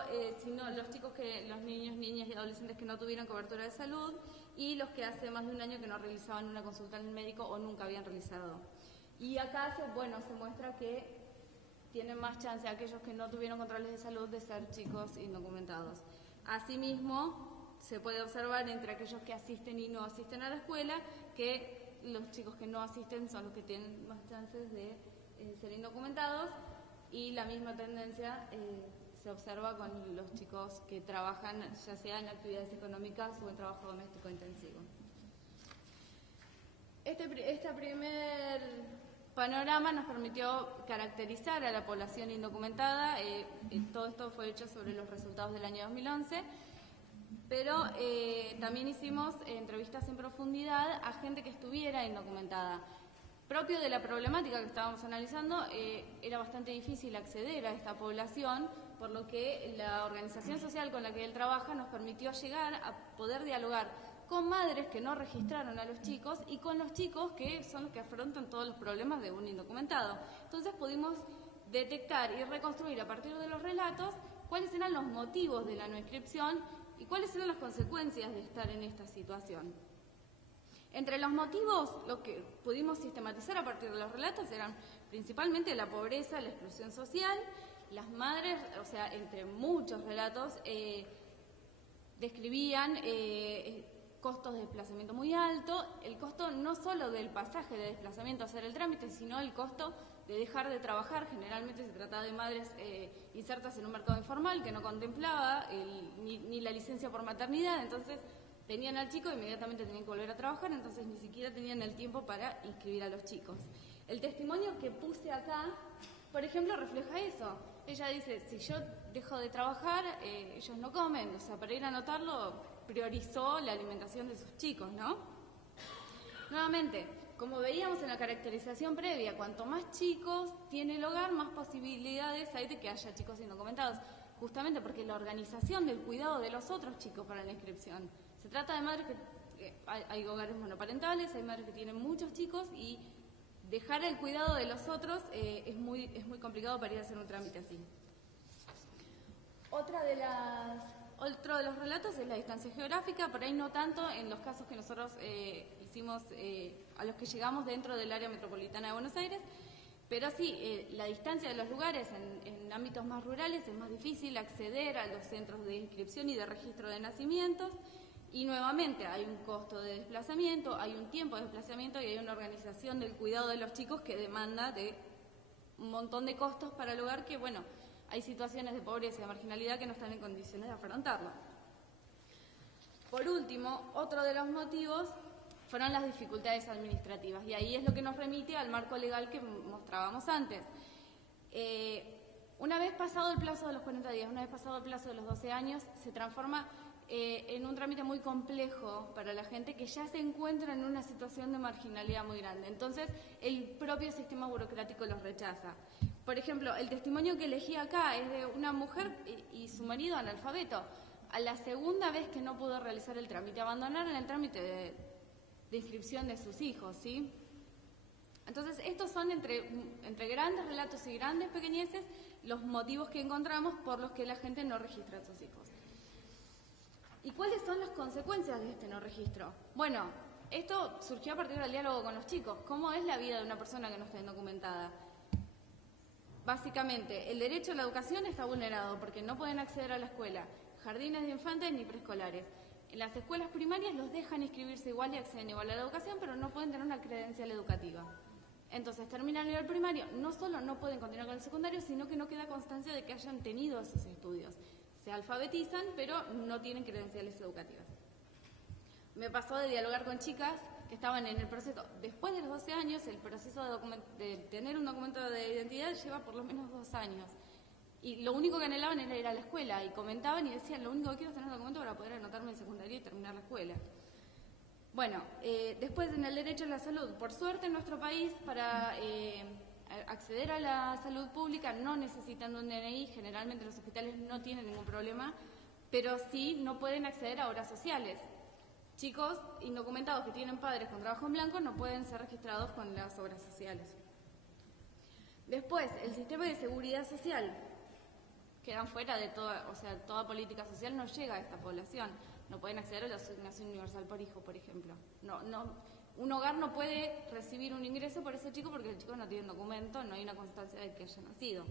los niños, niñas y adolescentes que no tuvieron cobertura de salud y los que hace más de un año que no realizaban una consulta al médico o nunca habían realizado. Y acá se muestra que tienen más chance aquellos que no tuvieron controles de salud de ser chicos indocumentados. Asimismo, se puede observar entre aquellos que asisten y no asisten a la escuela que los chicos que no asisten son los que tienen más chances de ser indocumentados, y la misma tendencia se observa con los chicos que trabajan ya sea en actividades económicas o en trabajo doméstico intensivo. Este primer panorama nos permitió caracterizar a la población indocumentada. Todo esto fue hecho sobre los resultados del año 2011, pero también hicimos entrevistas en profundidad a gente que estuviera indocumentada. Propio de la problemática que estábamos analizando, era bastante difícil acceder a esta población, por lo que la organización social con la que él trabaja nos permitió llegar a poder dialogar con madres que no registraron a los chicos y con los chicos que son los que afrontan todos los problemas de un indocumentado. Entonces pudimos detectar y reconstruir a partir de los relatos cuáles eran los motivos de la no inscripción y cuáles eran las consecuencias de estar en esta situación. Entre los motivos, lo que pudimos sistematizar a partir de los relatos eran principalmente la pobreza, la exclusión social. Las madres, o sea, entre muchos relatos, describían costos de desplazamiento muy alto, el costo no solo del pasaje de desplazamiento a hacer el trámite, sino el costo de dejar de trabajar. Generalmente se trataba de madres insertas en un mercado informal que no contemplaba ni la licencia por maternidad, entonces tenían al chico e inmediatamente tenían que volver a trabajar, entonces ni siquiera tenían el tiempo para inscribir a los chicos. El testimonio que puse acá, por ejemplo, refleja eso. Ella dice, si yo dejo de trabajar, ellos no comen. O sea, para ir a anotarlo, priorizó la alimentación de sus chicos, ¿no? Nuevamente, como veíamos en la caracterización previa, cuanto más chicos tiene el hogar, más posibilidades hay de que haya chicos indocumentados. Justamente porque la organización del cuidado de los otros chicos para la inscripción. Se trata de madres que hay hogares monoparentales, hay madres que tienen muchos chicos y dejar el cuidado de los otros es muy complicado para ir a hacer un trámite así. Otro de los relatos es la distancia geográfica, por ahí no tanto en los casos que nosotros hicimos, a los que llegamos dentro del área metropolitana de Buenos Aires, pero sí, la distancia de los lugares en ámbitos más rurales es más difícil acceder a los centros de inscripción y de registro de nacimientos, y nuevamente hay un costo de desplazamiento, hay un tiempo de desplazamiento y hay una organización del cuidado de los chicos que demanda de un montón de costos para el hogar que, bueno, hay situaciones de pobreza y de marginalidad que no están en condiciones de afrontarlo. Por último, otro de los motivos fueron las dificultades administrativas, y ahí es lo que nos remite al marco legal que mostrábamos antes. Una vez pasado el plazo de los 40 días, una vez pasado el plazo de los 12 años, se transforma en un trámite muy complejo para la gente que ya se encuentra en una situación de marginalidad muy grande. Entonces, el propio sistema burocrático los rechaza. Por ejemplo, el testimonio que elegí acá es de una mujer y su marido analfabeto. A la segunda vez que no pudo realizar el trámite, abandonaron el trámite de inscripción de sus hijos, ¿sí? Entonces, estos son entre grandes relatos y grandes pequeñeces los motivos que encontramos por los que la gente no registra a sus hijos. ¿Y cuáles son las consecuencias de este no registro? Bueno, esto surgió a partir del diálogo con los chicos. ¿Cómo es la vida de una persona que no está indocumentada? Básicamente, el derecho a la educación está vulnerado porque no pueden acceder a la escuela, jardines de infantes ni preescolares. En las escuelas primarias los dejan inscribirse igual y acceden igual a la educación, pero no pueden tener una credencial educativa. Entonces, terminan el nivel primario, no solo no pueden continuar con el secundario, sino que no queda constancia de que hayan tenido esos estudios. Se alfabetizan, pero no tienen credenciales educativas. Me pasó de dialogar con chicas que estaban en el proceso, después de los 12 años, el proceso de tener un documento de identidad lleva por lo menos 2 años. Y lo único que anhelaban era ir a la escuela, y comentaban y decían, lo único que quiero es tener un documento para poder anotarme en secundaria y terminar la escuela. Bueno, después en el derecho a la salud. Por suerte en nuestro país, para acceder a la salud pública no necesitan un DNI, generalmente los hospitales no tienen ningún problema, pero sí no pueden acceder a obras sociales. Chicos indocumentados que tienen padres con trabajo en blanco no pueden ser registrados con las obras sociales. Después, el sistema de seguridad social. Quedan fuera de toda política social no llega a esta población. No pueden acceder a la asignación universal por hijo, por ejemplo. Un hogar no puede recibir un ingreso por ese chico porque el chico no tiene un documento, no hay una constancia de que haya nacido.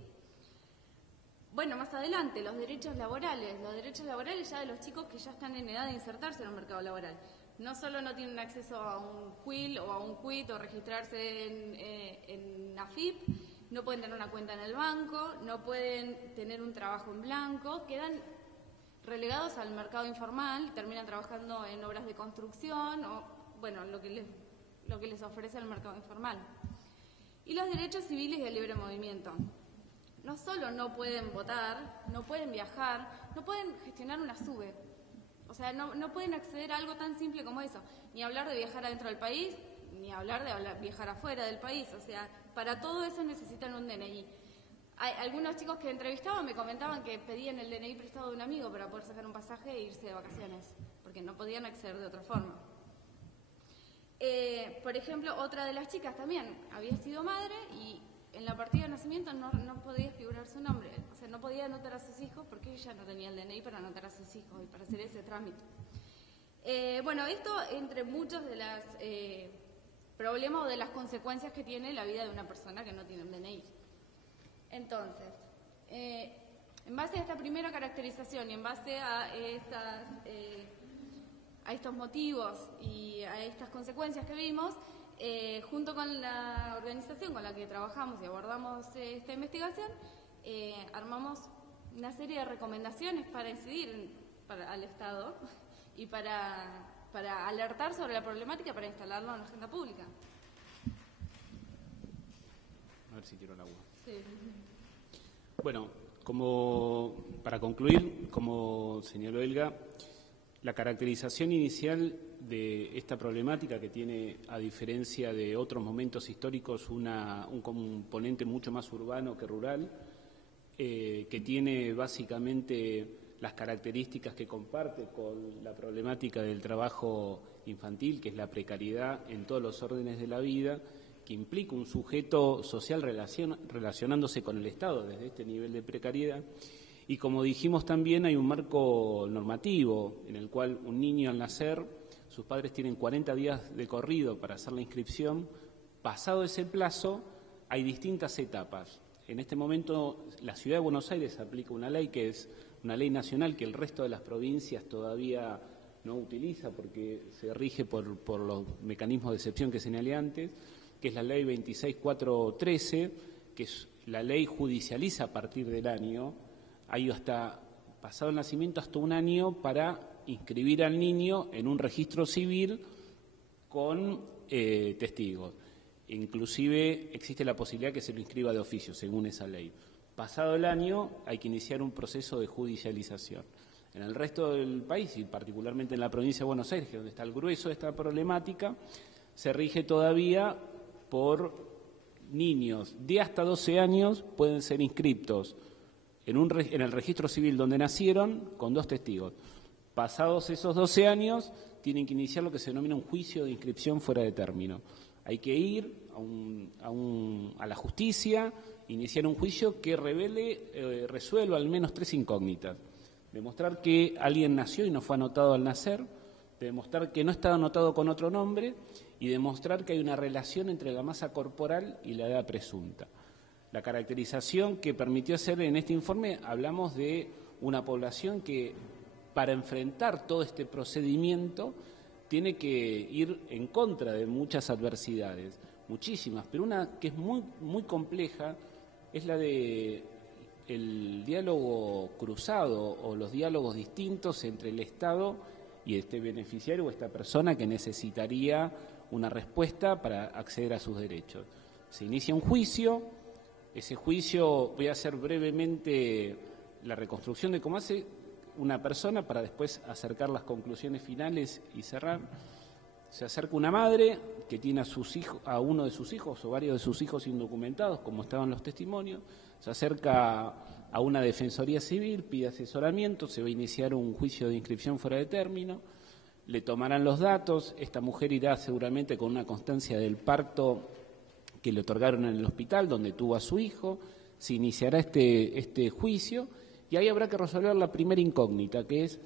Bueno, más adelante, los derechos laborales. Los derechos laborales ya de los chicos que ya están en edad de insertarse en el mercado laboral. No solo no tienen acceso a un QUIL o a un QUIT o registrarse en AFIP, no pueden tener una cuenta en el banco, no pueden tener un trabajo en blanco, quedan relegados al mercado informal, terminan trabajando en obras de construcción o, bueno, lo que les ofrece el mercado informal. Y los derechos civiles y el libre movimiento. No solo no pueden votar, no pueden viajar, no pueden gestionar una SUBE. O sea, no pueden acceder a algo tan simple como eso. Ni hablar de viajar adentro del país, ni hablar de viajar afuera del país. O sea, para todo eso necesitan un DNI. Algunos chicos que entrevistaban me comentaban que pedían el DNI prestado de un amigo para poder sacar un pasaje e irse de vacaciones, porque no podían acceder de otra forma. Por ejemplo, otra de las chicas también había sido madre y en la partida de nacimiento no podía figurar su nombre. O sea, no podía anotar a sus hijos porque ella no tenía el DNI para anotar a sus hijos y para hacer ese trámite. Bueno, esto entre muchos de los problemas o de las consecuencias que tiene la vida de una persona que no tiene un DNI. Entonces, en base a esta primera caracterización y en base a estos motivos y a estas consecuencias que vimos, junto con la organización con la que trabajamos y abordamos esta investigación, armamos una serie de recomendaciones para incidir al Estado y para alertar sobre la problemática, para instalarlo en la agenda pública. A ver si quiero el agua. Sí. Bueno, para concluir, como señaló Elga, la caracterización inicial de esta problemática, que tiene, a diferencia de otros momentos históricos, un componente mucho más urbano que rural, que tiene básicamente las características que comparte con la problemática del trabajo infantil, que es la precariedad en todos los órdenes de la vida, que implica un sujeto social relacionándose con el Estado desde este nivel de precariedad. Y como dijimos también, hay un marco normativo en el cual un niño al nacer, sus padres tienen 40 días de corrido para hacer la inscripción. Pasado ese plazo, hay distintas etapas. En este momento, la Ciudad de Buenos Aires aplica una ley que es una ley nacional que el resto de las provincias todavía no utiliza porque se rige por los mecanismos de excepción que señalé antes, que es la ley 26413, que es la ley judicializa a partir del año. Hay hasta, pasado el nacimiento, hasta un año para inscribir al niño en un registro civil con testigos. Inclusive existe la posibilidad que se lo inscriba de oficio, según esa ley. Pasado el año hay que iniciar un proceso de judicialización. En el resto del país, y particularmente en la provincia de Buenos Aires, donde está el grueso de esta problemática, se rige todavía por niños de hasta 12 años, pueden ser inscriptos en el registro civil donde nacieron con 2 testigos. Pasados esos 12 años, tienen que iniciar lo que se denomina un juicio de inscripción fuera de término. Hay que ir a la justicia, iniciar un juicio que resuelva al menos 3 incógnitas. Demostrar que alguien nació y no fue anotado al nacer, demostrar que no está anotado con otro nombre y demostrar que hay una relación entre la masa corporal y la edad presunta. La caracterización que permitió hacer en este informe, hablamos de una población que, para enfrentar todo este procedimiento, tiene que ir en contra de muchas adversidades, muchísimas, pero una que es muy, muy compleja es la de el diálogo cruzado o los diálogos distintos entre el Estado y este beneficiario o esta persona que necesitaría una respuesta para acceder a sus derechos. Se inicia un juicio, ese juicio, voy a hacer brevemente la reconstrucción de cómo hace una persona para después acercar las conclusiones finales y cerrar. Se acerca una madre que tiene a uno de sus hijos o varios de sus hijos indocumentados, como estaban los testimonios, se acerca a una defensoría civil, pide asesoramiento, se va a iniciar un juicio de inscripción fuera de término, le tomarán los datos, esta mujer irá seguramente con una constancia del parto que le otorgaron en el hospital donde tuvo a su hijo, se iniciará este juicio y ahí habrá que resolver la primera incógnita, que es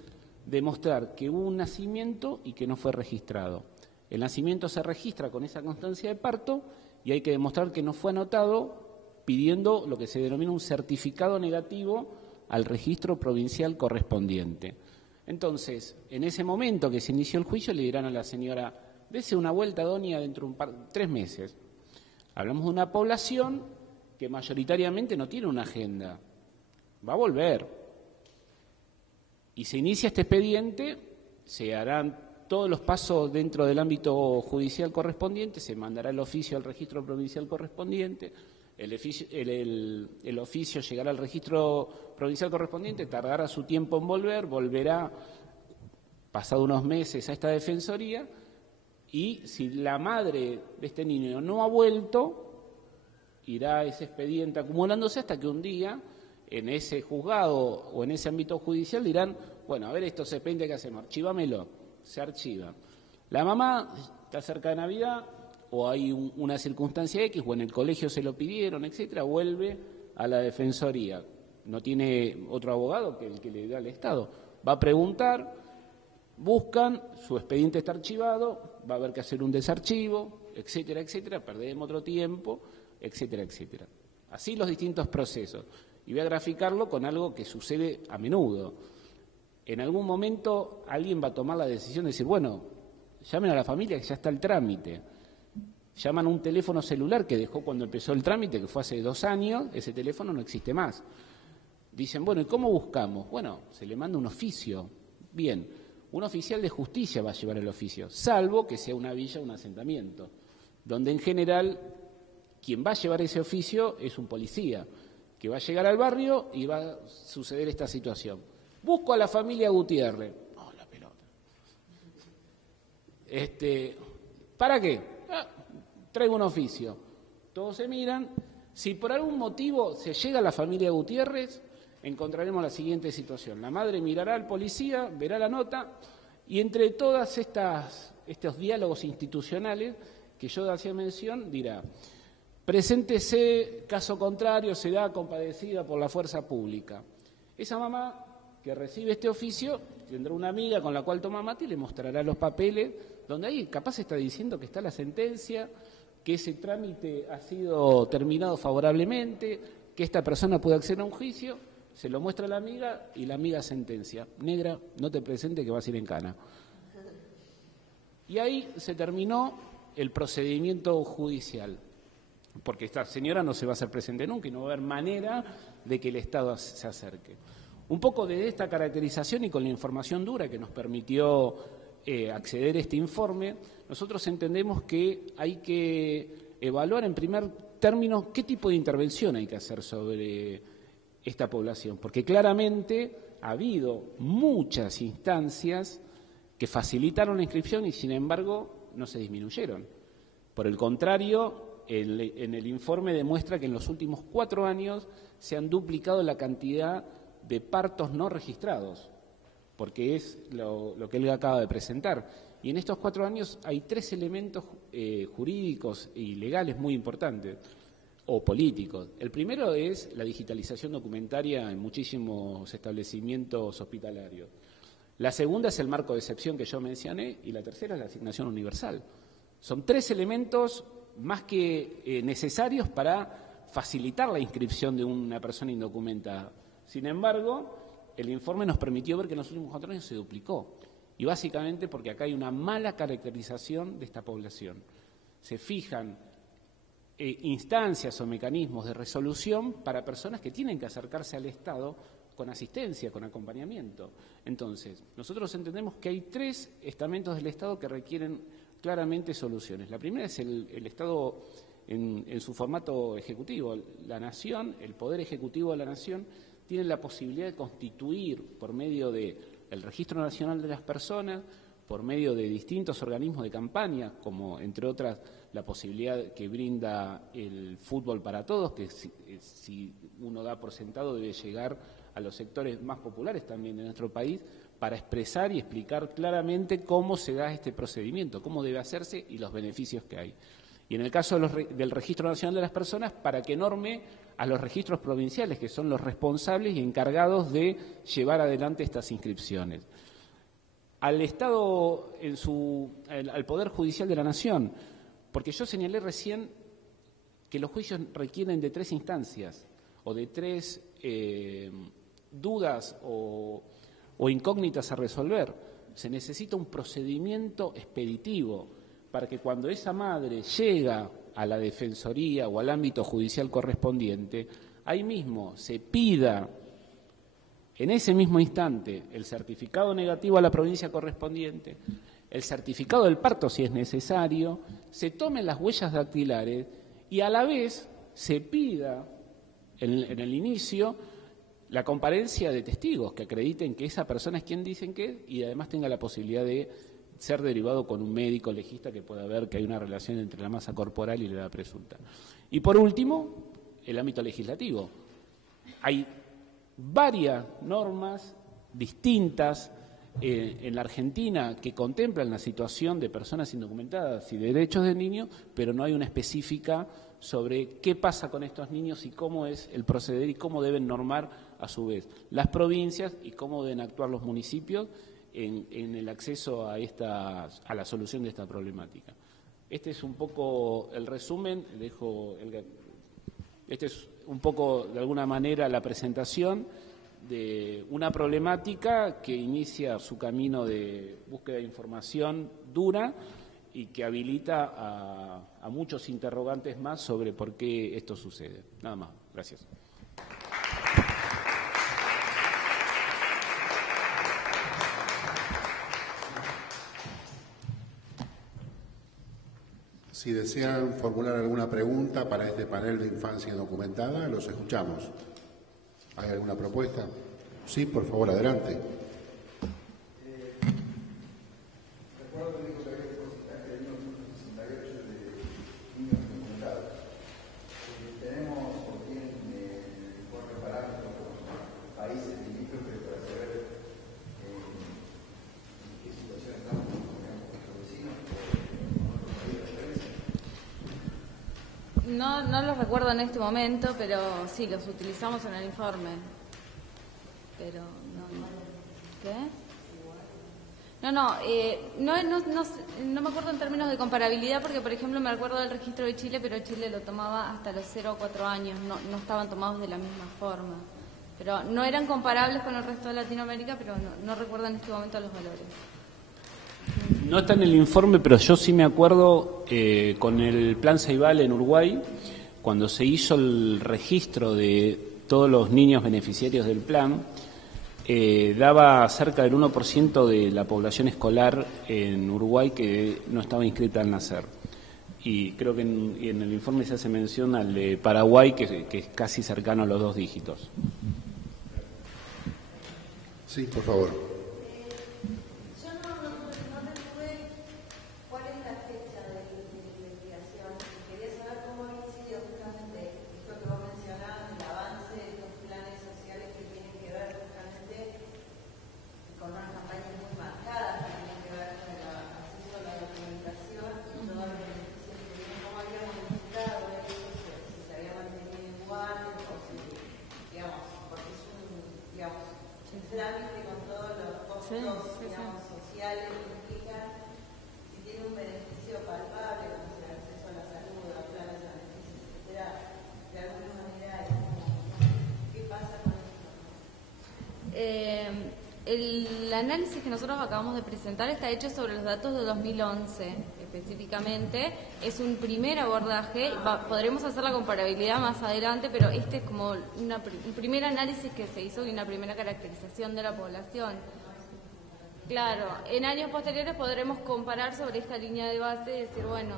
demostrar que hubo un nacimiento y que no fue registrado. El nacimiento se registra con esa constancia de parto y hay que demostrar que no fue anotado pidiendo lo que se denomina un certificado negativo al registro provincial correspondiente. Entonces, en ese momento que se inició el juicio, le dirán a la señora, dese una vuelta, doña, dentro de 3 meses. Hablamos de una población que mayoritariamente no tiene una agenda, va a volver. Y se inicia este expediente, se harán todos los pasos dentro del ámbito judicial correspondiente, se mandará el oficio al registro provincial correspondiente, el oficio llegará al registro provincial correspondiente, tardará su tiempo en volverá pasado unos meses a esta defensoría y si la madre de este niño no ha vuelto, irá ese expediente acumulándose hasta que un día en ese juzgado o en ese ámbito judicial dirán, bueno, a ver estos expedientes que hacemos, archíbamelo, se archiva. La mamá está cerca de Navidad o hay una circunstancia X o en el colegio se lo pidieron, etcétera, vuelve a la defensoría. No tiene otro abogado que el que le da al Estado. Va a preguntar, buscan, su expediente está archivado, va a haber que hacer un desarchivo, etcétera, etcétera, perdemos otro tiempo, etcétera, etcétera. Así los distintos procesos. Y voy a graficarlo con algo que sucede a menudo. En algún momento alguien va a tomar la decisión de decir, bueno, llamen a la familia que ya está el trámite. Llaman a un teléfono celular que dejó cuando empezó el trámite, que fue hace 2 años, ese teléfono no existe más. Dicen, bueno, ¿y cómo buscamos? Bueno, se le manda un oficio. Bien, un oficial de justicia va a llevar el oficio, salvo que sea una villa o un asentamiento, donde en general quien va a llevar ese oficio es un policía, que va a llegar al barrio y va a suceder esta situación. Busco a la familia Gutiérrez. No, la pelota. ¿Para qué? Traigo un oficio. Todos se miran. Si por algún motivo se llega a la familia Gutiérrez, encontraremos la siguiente situación. La madre mirará al policía, verá la nota y entre todas estos diálogos institucionales que yo hacía mención, dirá: preséntese, caso contrario será compadecida por la fuerza pública. Esa mamá que recibe este oficio tendrá una amiga con la cual toma mate y le mostrará los papeles, donde ahí capaz está diciendo que está la sentencia, que ese trámite ha sido terminado favorablemente, que esta persona puede acceder a un juicio, se lo muestra a la amiga y la amiga sentencia: negra, no te presente que vas a ir en cana. Y ahí se terminó el procedimiento judicial, porque esta señora no se va a hacer presente nunca y no va a haber manera de que el Estado se acerque. Un poco de esta caracterización y con la información dura que nos permitió acceder a este informe, nosotros entendemos que hay que evaluar en primer término qué tipo de intervención hay que hacer sobre esta población, porque claramente ha habido muchas instancias que facilitaron la inscripción y sin embargo no se disminuyeron. Por el contrario, en el informe demuestra que en los últimos 4 años se han duplicado la cantidad de partos no registrados, porque es lo que él acaba de presentar. Y en estos 4 años hay 3 elementos jurídicos y legales muy importantes, o políticos. El primero es la digitalización documentaria en muchísimos establecimientos hospitalarios. La segunda es el marco de excepción que yo mencioné y la tercera es la asignación universal. Son 3 elementos más que necesarios para facilitar la inscripción de una persona indocumentada. Sin embargo, el informe nos permitió ver que en los últimos 4 años se duplicó. Y básicamente porque acá hay una mala caracterización de esta población. Se fijan instancias o mecanismos de resolución para personas que tienen que acercarse al Estado con asistencia, con acompañamiento. Entonces, nosotros entendemos que hay 3 estamentos del Estado que requieren claramente soluciones. La primera es el Estado en su formato ejecutivo. La Nación, el Poder Ejecutivo de la Nación, tiene la posibilidad de constituir por medio del Registro Nacional de las Personas, por medio de distintos organismos de campaña, como entre otras la posibilidad que brinda el fútbol para todos, que si uno da por sentado debe llegar a los sectores más populares también de nuestro país, para expresar y explicar claramente cómo se da este procedimiento, cómo debe hacerse y los beneficios que hay. Y en el caso del Registro Nacional de las Personas, para que norme a los registros provinciales, que son los responsables y encargados de llevar adelante estas inscripciones. Al Estado, al Poder Judicial de la Nación, porque yo señalé recién que los juicios requieren de 3 instancias o de 3 dudas o incógnitas a resolver. Se necesita un procedimiento expeditivo para que cuando esa madre llega a la Defensoría o al ámbito judicial correspondiente, ahí mismo se pida en ese mismo instante el certificado negativo a la provincia correspondiente, el certificado del parto si es necesario, se tomen las huellas dactilares y a la vez se pida en el inicio la comparencia de testigos que acrediten que esa persona es quien dicen que es y además tenga la posibilidad de ser derivado con un médico legista que pueda ver que hay una relación entre la masa corporal y la edad presunta. Y por último, el ámbito legislativo. Hay varias normas distintas en la Argentina que contemplan la situación de personas indocumentadas y de derechos de niños, pero no hay una específica sobre qué pasa con estos niños y cómo es el proceder y cómo deben normar a su vez las provincias y cómo deben actuar los municipios en el acceso a la solución de esta problemática. Este es un poco el resumen, este es un poco de alguna manera la presentación de una problemática que inicia su camino de búsqueda de información dura y que habilita a muchos interrogantes más sobre por qué esto sucede. Nada más. Gracias. Si desean formular alguna pregunta para este panel de infancia documentada, los escuchamos. ¿Hay alguna propuesta? Sí, por favor, adelante. Recuerdo que dijo que había porcentaje de 1968 de niños documentados. Tenemos por fin el informe parámetro No los recuerdo en este momento, pero sí, los utilizamos en el informe. Pero ¿qué? No me acuerdo en términos de comparabilidad, porque por ejemplo me acuerdo del registro de Chile, pero Chile lo tomaba hasta los 0 a 4 años, no estaban tomados de la misma forma. Pero no eran comparables con el resto de Latinoamérica, pero no recuerdo en este momento los valores. No está en el informe, pero yo sí me acuerdo con el Plan Ceibal en Uruguay, cuando se hizo el registro de todos los niños beneficiarios del plan, daba cerca del 1% de la población escolar en Uruguay que no estaba inscrita al nacer. Y creo que en el informe se hace mención al de Paraguay, que es casi cercano a los 2 dígitos. Sí, por favor. El análisis que nosotros acabamos de presentar está hecho sobre los datos de 2011 específicamente. Es un primer abordaje, podremos hacer la comparabilidad más adelante, pero este es como un primer análisis que se hizo y una primera caracterización de la población. Claro, en años posteriores podremos comparar sobre esta línea de base y decir, bueno,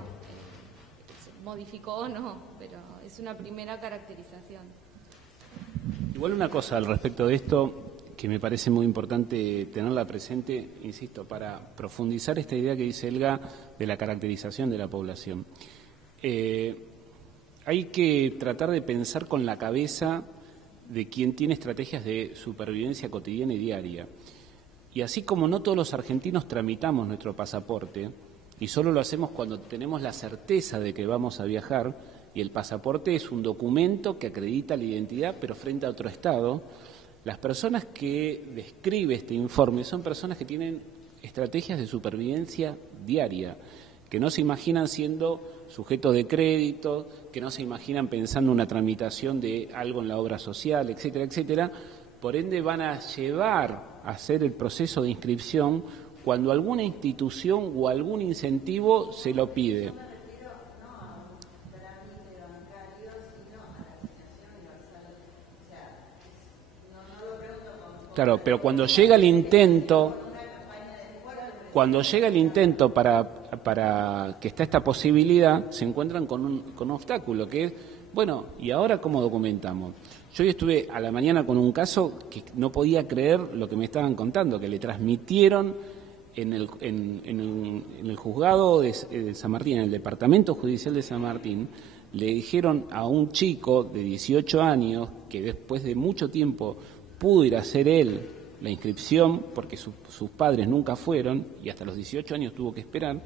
modificó o no, pero es una primera caracterización. Igual una cosa al respecto de esto que me parece muy importante tenerla presente, insisto, para profundizar esta idea que dice Elga de la caracterización de la población. Hay que tratar de pensar con la cabeza de quien tiene estrategias de supervivencia cotidiana y diaria. Y así como no todos los argentinos tramitamos nuestro pasaporte, y solo lo hacemos cuando tenemos la certeza de que vamos a viajar, y el pasaporte es un documento que acredita la identidad, pero frente a otro Estado, las personas que describe este informe son personas que tienen estrategias de supervivencia diaria, que no se imaginan siendo sujetos de crédito, que no se imaginan pensando una tramitación de algo en la obra social, etcétera, etcétera. Por ende van a llevar a hacer el proceso de inscripción cuando alguna institución o algún incentivo se lo pide. Claro, pero cuando llega el intento para que está esta posibilidad, se encuentran con un obstáculo, que es, bueno, ¿y ahora cómo documentamos? Yo hoy estuve a la mañana con un caso que no podía creer lo que me estaban contando, que le transmitieron en el juzgado de San Martín, en el Departamento Judicial de San Martín, le dijeron a un chico de 18 años, que después de mucho tiempo pudo ir a hacer él la inscripción, porque sus padres nunca fueron, y hasta los 18 años tuvo que esperar,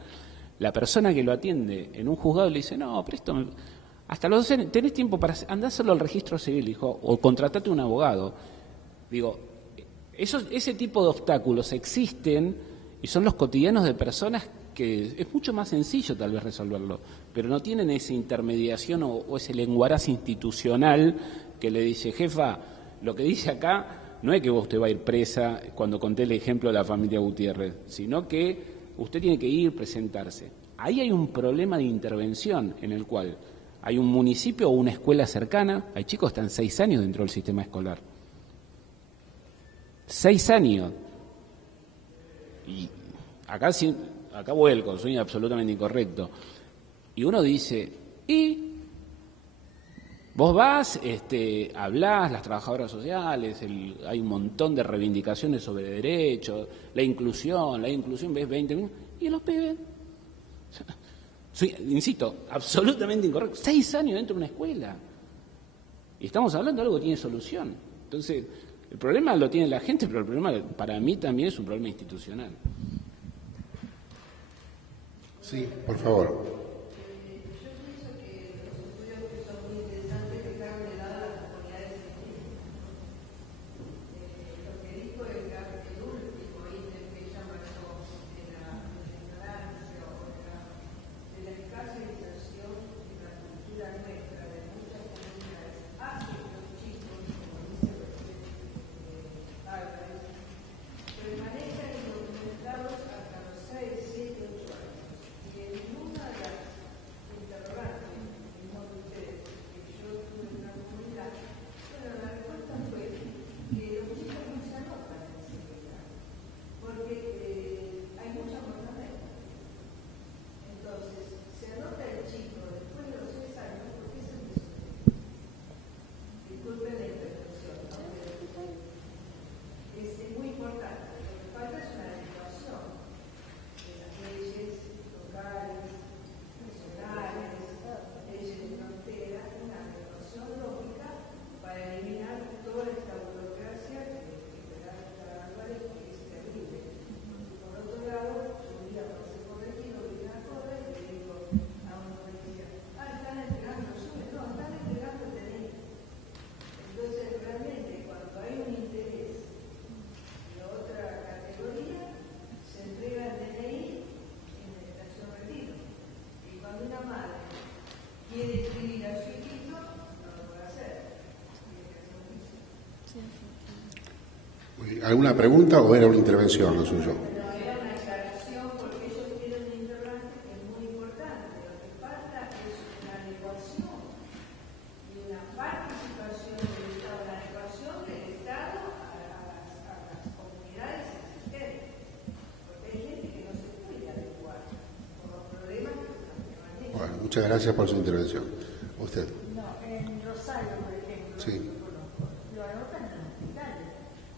la persona que lo atiende en un juzgado le dice, no, pero esto, hasta los 12 tenés tiempo para andar solo al registro civil, hijo, o contratate un abogado. Digo, ese tipo de obstáculos existen y son los cotidianos de personas que es mucho más sencillo tal vez resolverlo, pero no tienen esa intermediación o ese lenguaraz institucional que le dice, jefa, lo que dice acá no es que usted va a ir presa cuando conté el ejemplo de la familia Gutiérrez, sino que usted tiene que ir, presentarse. Ahí hay un problema de intervención en el cual hay un municipio o una escuela cercana, hay chicos que están 6 años dentro del sistema escolar. 6 años. Y acá vuelco, soy absolutamente incorrecto. Y uno dice, ¿y? Vos vas, hablás, las trabajadoras sociales, hay un montón de reivindicaciones sobre derechos, la inclusión, ves 20 minutos, y los pibes, insisto, absolutamente incorrecto, 6 años dentro de una escuela. Y estamos hablando de algo que tiene solución. Entonces, el problema lo tiene la gente, pero el problema para mí también es un problema institucional. Sí, por favor. Yo pienso que los estudios ¿Alguna pregunta o era una intervención lo suyo? Bueno, muchas gracias por su intervención. ¿Usted? No, en Rosario, por ejemplo, Sí. lo anotan en los hospitales.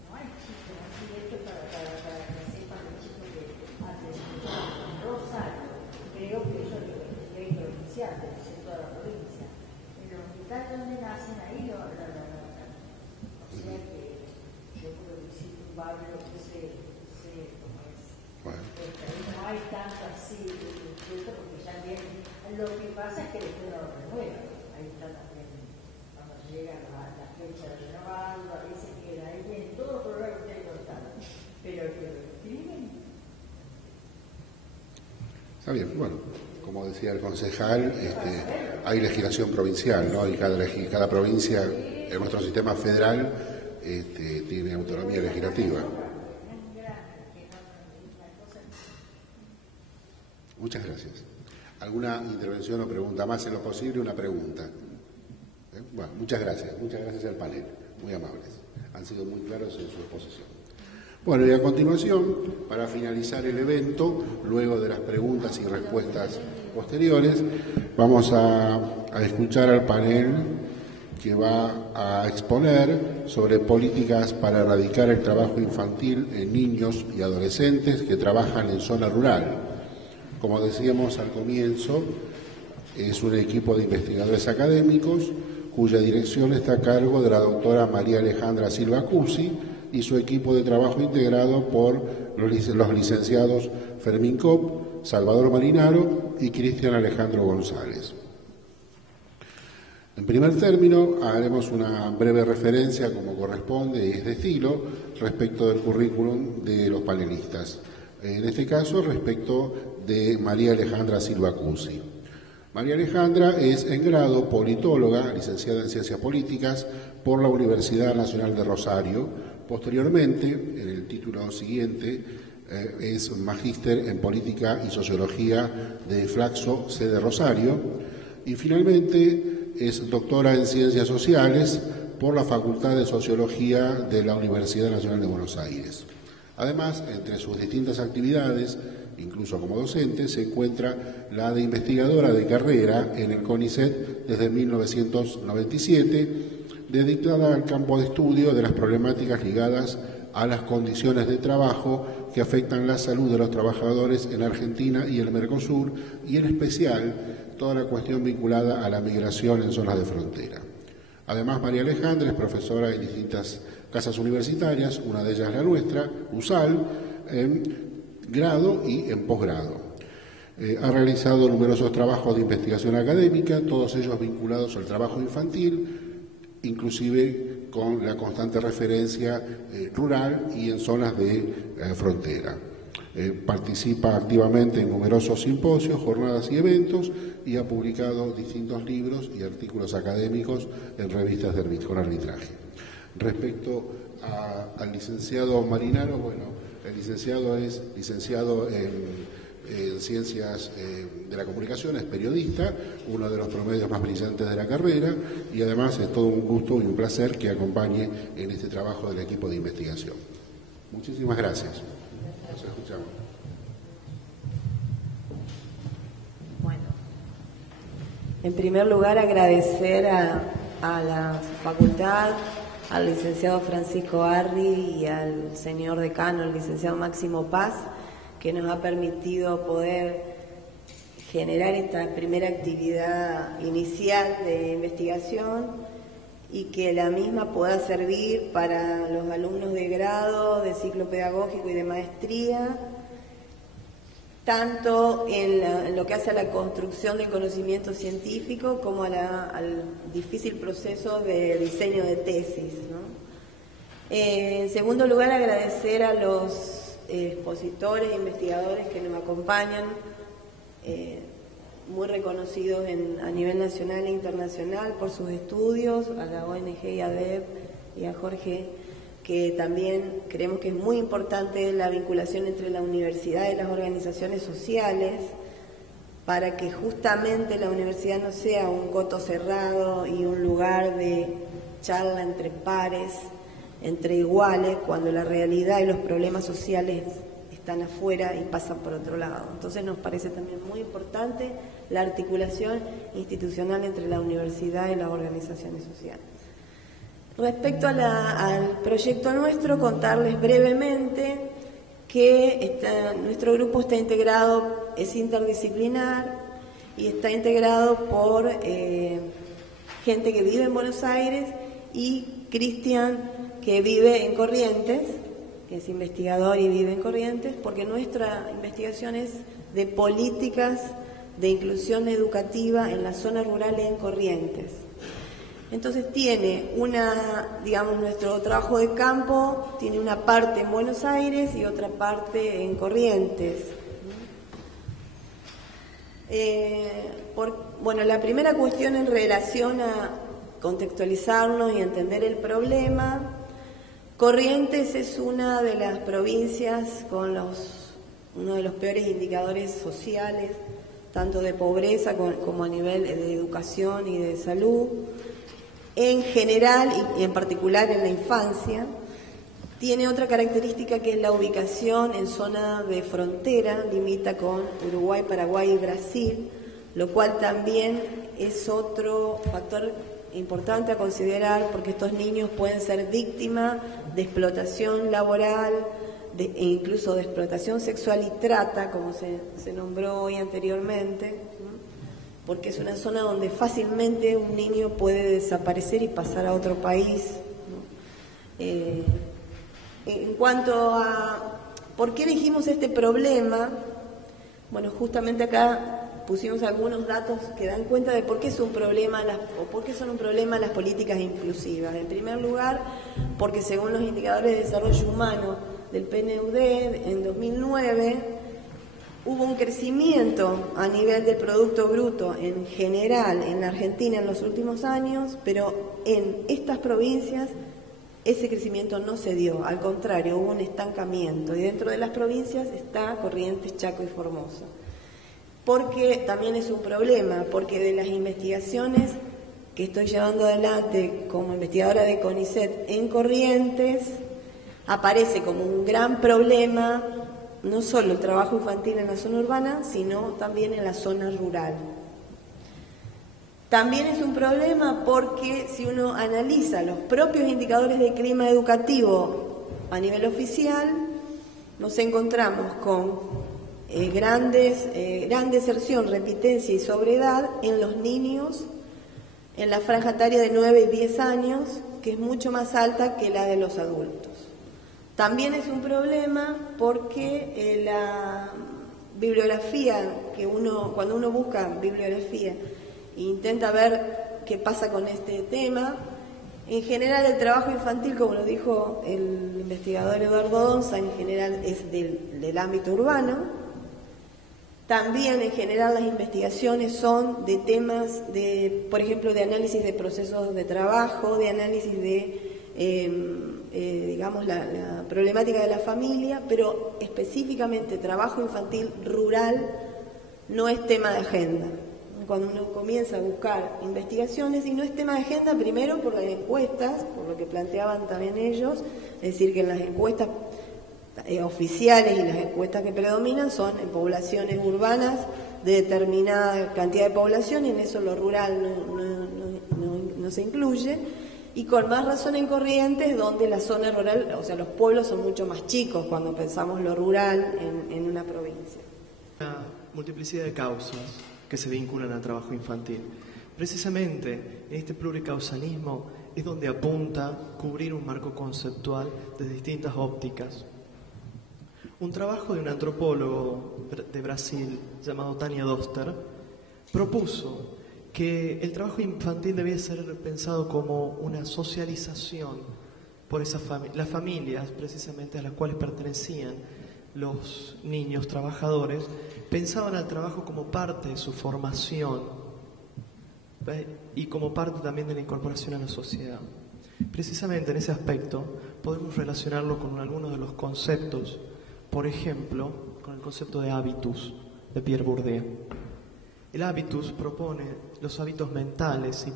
No hay chicos así esto para que sepan los chicos que hacen en Rosario. Creo que eso es ley provincial, debe ser toda la provincia. En los hospitales donde nacen, ahí lo anotan. O sea que yo creo que visito un barrio que sé cómo es. Bueno. Porque ahí no hay tanto así, ¿cierto? Porque ya vienen. Lo que pasa es que después lo renuevan. Ahí está también, cuando llega la fecha de renovarlo, a veces queda ahí en todo por lo que contaron. Pero que lo escriben. Está bien, bueno, como decía el concejal, hay legislación provincial, ¿no? Y cada provincia en nuestro sistema federal tiene autonomía legislativa. Muchas gracias. ¿Alguna intervención o pregunta más? En lo posible, una pregunta. Bueno, muchas gracias al panel, muy amables. Han sido muy claros en su exposición. Bueno, y a continuación, para finalizar el evento, luego de las preguntas y respuestas posteriores, vamos a escuchar al panel que va a exponer sobre políticas para erradicar el trabajo infantil en niños y adolescentes que trabajan en zona rural. Como decíamos al comienzo, es un equipo de investigadores académicos cuya dirección está a cargo de la doctora María Alejandra Silva Cusi y su equipo de trabajo integrado por los licenciados Fermín Kopp, Salvador Marinaro y Cristian Alejandro González. En primer término, haremos una breve referencia, como corresponde y es de estilo, respecto del currículum de los panelistas. En este caso, respecto de María Alejandra Silva Cusi. María Alejandra es en grado politóloga, licenciada en Ciencias Políticas por la Universidad Nacional de Rosario. Posteriormente, en el título siguiente, es magíster en Política y Sociología de Flaxo, sede Rosario. Y finalmente es doctora en Ciencias Sociales por la Facultad de Sociología de la Universidad Nacional de Buenos Aires. Además, entre sus distintas actividades, incluso como docente, se encuentra la de investigadora de carrera en el CONICET desde 1997, dedicada al campo de estudio de las problemáticas ligadas a las condiciones de trabajo que afectan la salud de los trabajadores en Argentina y el Mercosur, y en especial toda la cuestión vinculada a la migración en zonas de frontera. Además, María Alejandra es profesora en distintas casas universitarias, una de ellas la nuestra, USAL, en grado y en posgrado. Ha realizado numerosos trabajos de investigación académica, todos ellos vinculados al trabajo infantil, inclusive con la constante referencia rural y en zonas de frontera. Participa activamente en numerosos simposios, jornadas y eventos y ha publicado distintos libros y artículos académicos en revistas con arbitraje. Respecto al licenciado Marinaro, bueno, el licenciado es licenciado en Ciencias de la Comunicación, es periodista, uno de los promedios más brillantes de la carrera, y además es todo un gusto y un placer que acompañe en este trabajo del equipo de investigación. Muchísimas gracias. Nos escuchamos. Bueno, en primer lugar agradecer a la facultad, al licenciado Francisco Arri y al señor decano, el licenciado Máximo Paz, que nos ha permitido poder generar esta primera actividad inicial de investigación y que la misma pueda servir para los alumnos de grado, de ciclo pedagógico y de maestría, tanto en lo que hace a la construcción del conocimiento científico como al difícil proceso de diseño de tesis, ¿no? En segundo lugar, agradecer a los expositores e investigadores que nos acompañan, muy reconocidos a nivel nacional e internacional por sus estudios, a la ONG y ADEP y a Jorge, que también creemos que es muy importante la vinculación entre la universidad y las organizaciones sociales, para que justamente la universidad no sea un coto cerrado y un lugar de charla entre pares, entre iguales, cuando la realidad y los problemas sociales están afuera y pasan por otro lado. Entonces nos parece también muy importante la articulación institucional entre la universidad y las organizaciones sociales. Respecto al proyecto nuestro, contarles brevemente que nuestro grupo está integrado, es interdisciplinar y está integrado por gente que vive en Buenos Aires y Cristian, que vive en Corrientes, que es investigador y vive en Corrientes, porque nuestra investigación es de políticas de inclusión educativa en la zona rural en Corrientes. Entonces tiene nuestro trabajo de campo tiene una parte en Buenos Aires y otra parte en Corrientes. La primera cuestión en relación a contextualizarnos y entender el problema. Corrientes es una de las provincias con uno de los peores indicadores sociales, tanto de pobreza como a nivel de educación y de salud. En general y en particular en la infancia, tiene otra característica que es la ubicación en zona de frontera, limita con Uruguay, Paraguay y Brasil, lo cual también es otro factor importante a considerar, porque estos niños pueden ser víctimas de explotación laboral e incluso de explotación sexual y trata, como se nombró hoy anteriormente, porque es una zona donde fácilmente un niño puede desaparecer y pasar a otro país. En cuanto a por qué elegimos este problema, justamente acá pusimos algunos datos que dan cuenta de por qué es un problema por qué son un problema las políticas inclusivas. En primer lugar, porque según los indicadores de desarrollo humano del PNUD en 2009 hubo un crecimiento a nivel del Producto Bruto en general en la Argentina en los últimos años, pero en estas provincias ese crecimiento no se dio, al contrario, hubo un estancamiento, y dentro de las provincias está Corrientes, Chaco y Formosa. Porque también es un problema, porque de las investigaciones que estoy llevando adelante como investigadora de CONICET en Corrientes, aparece como un gran problema no solo el trabajo infantil en la zona urbana, sino también en la zona rural. También es un problema porque si uno analiza los propios indicadores de clima educativo a nivel oficial, nos encontramos con gran deserción, repitencia y sobreedad en los niños en la franja etaria de 9 y 10 años, que es mucho más alta que la de los adultos. También es un problema porque la bibliografía, cuando uno busca bibliografía e intenta ver qué pasa con este tema, en general el trabajo infantil, como lo dijo el investigador Eduardo Donza, en general es del ámbito urbano. También en general las investigaciones son de temas por ejemplo, de análisis de procesos de trabajo, de análisis de la problemática de la familia, pero específicamente trabajo infantil rural no es tema de agenda. Cuando uno comienza a buscar investigaciones, y no es tema de agenda, primero por las encuestas, por lo que planteaban también ellos, es decir, que en las encuestas oficiales y las encuestas que predominan son en poblaciones urbanas de determinada cantidad de población, y en eso lo rural no se incluye. Y con más razón en Corrientes, donde la zona rural, o sea, los pueblos son mucho más chicos cuando pensamos lo rural en una provincia. Una multiplicidad de causas que se vinculan al trabajo infantil. Precisamente en este pluricausalismo es donde apunta cubrir un marco conceptual de distintas ópticas. Un trabajo de un antropólogo de Brasil llamado Tânia Doster propuso que el trabajo infantil debía ser pensado como una socialización por las familias precisamente a las cuales pertenecían los niños trabajadores, pensaban al trabajo como parte de su formación y como parte también de la incorporación a la sociedad. Precisamente en ese aspecto podemos relacionarlo con algunos de los conceptos, por ejemplo, con el concepto de hábitus de Pierre Bourdieu. El hábitus propone los hábitos mentales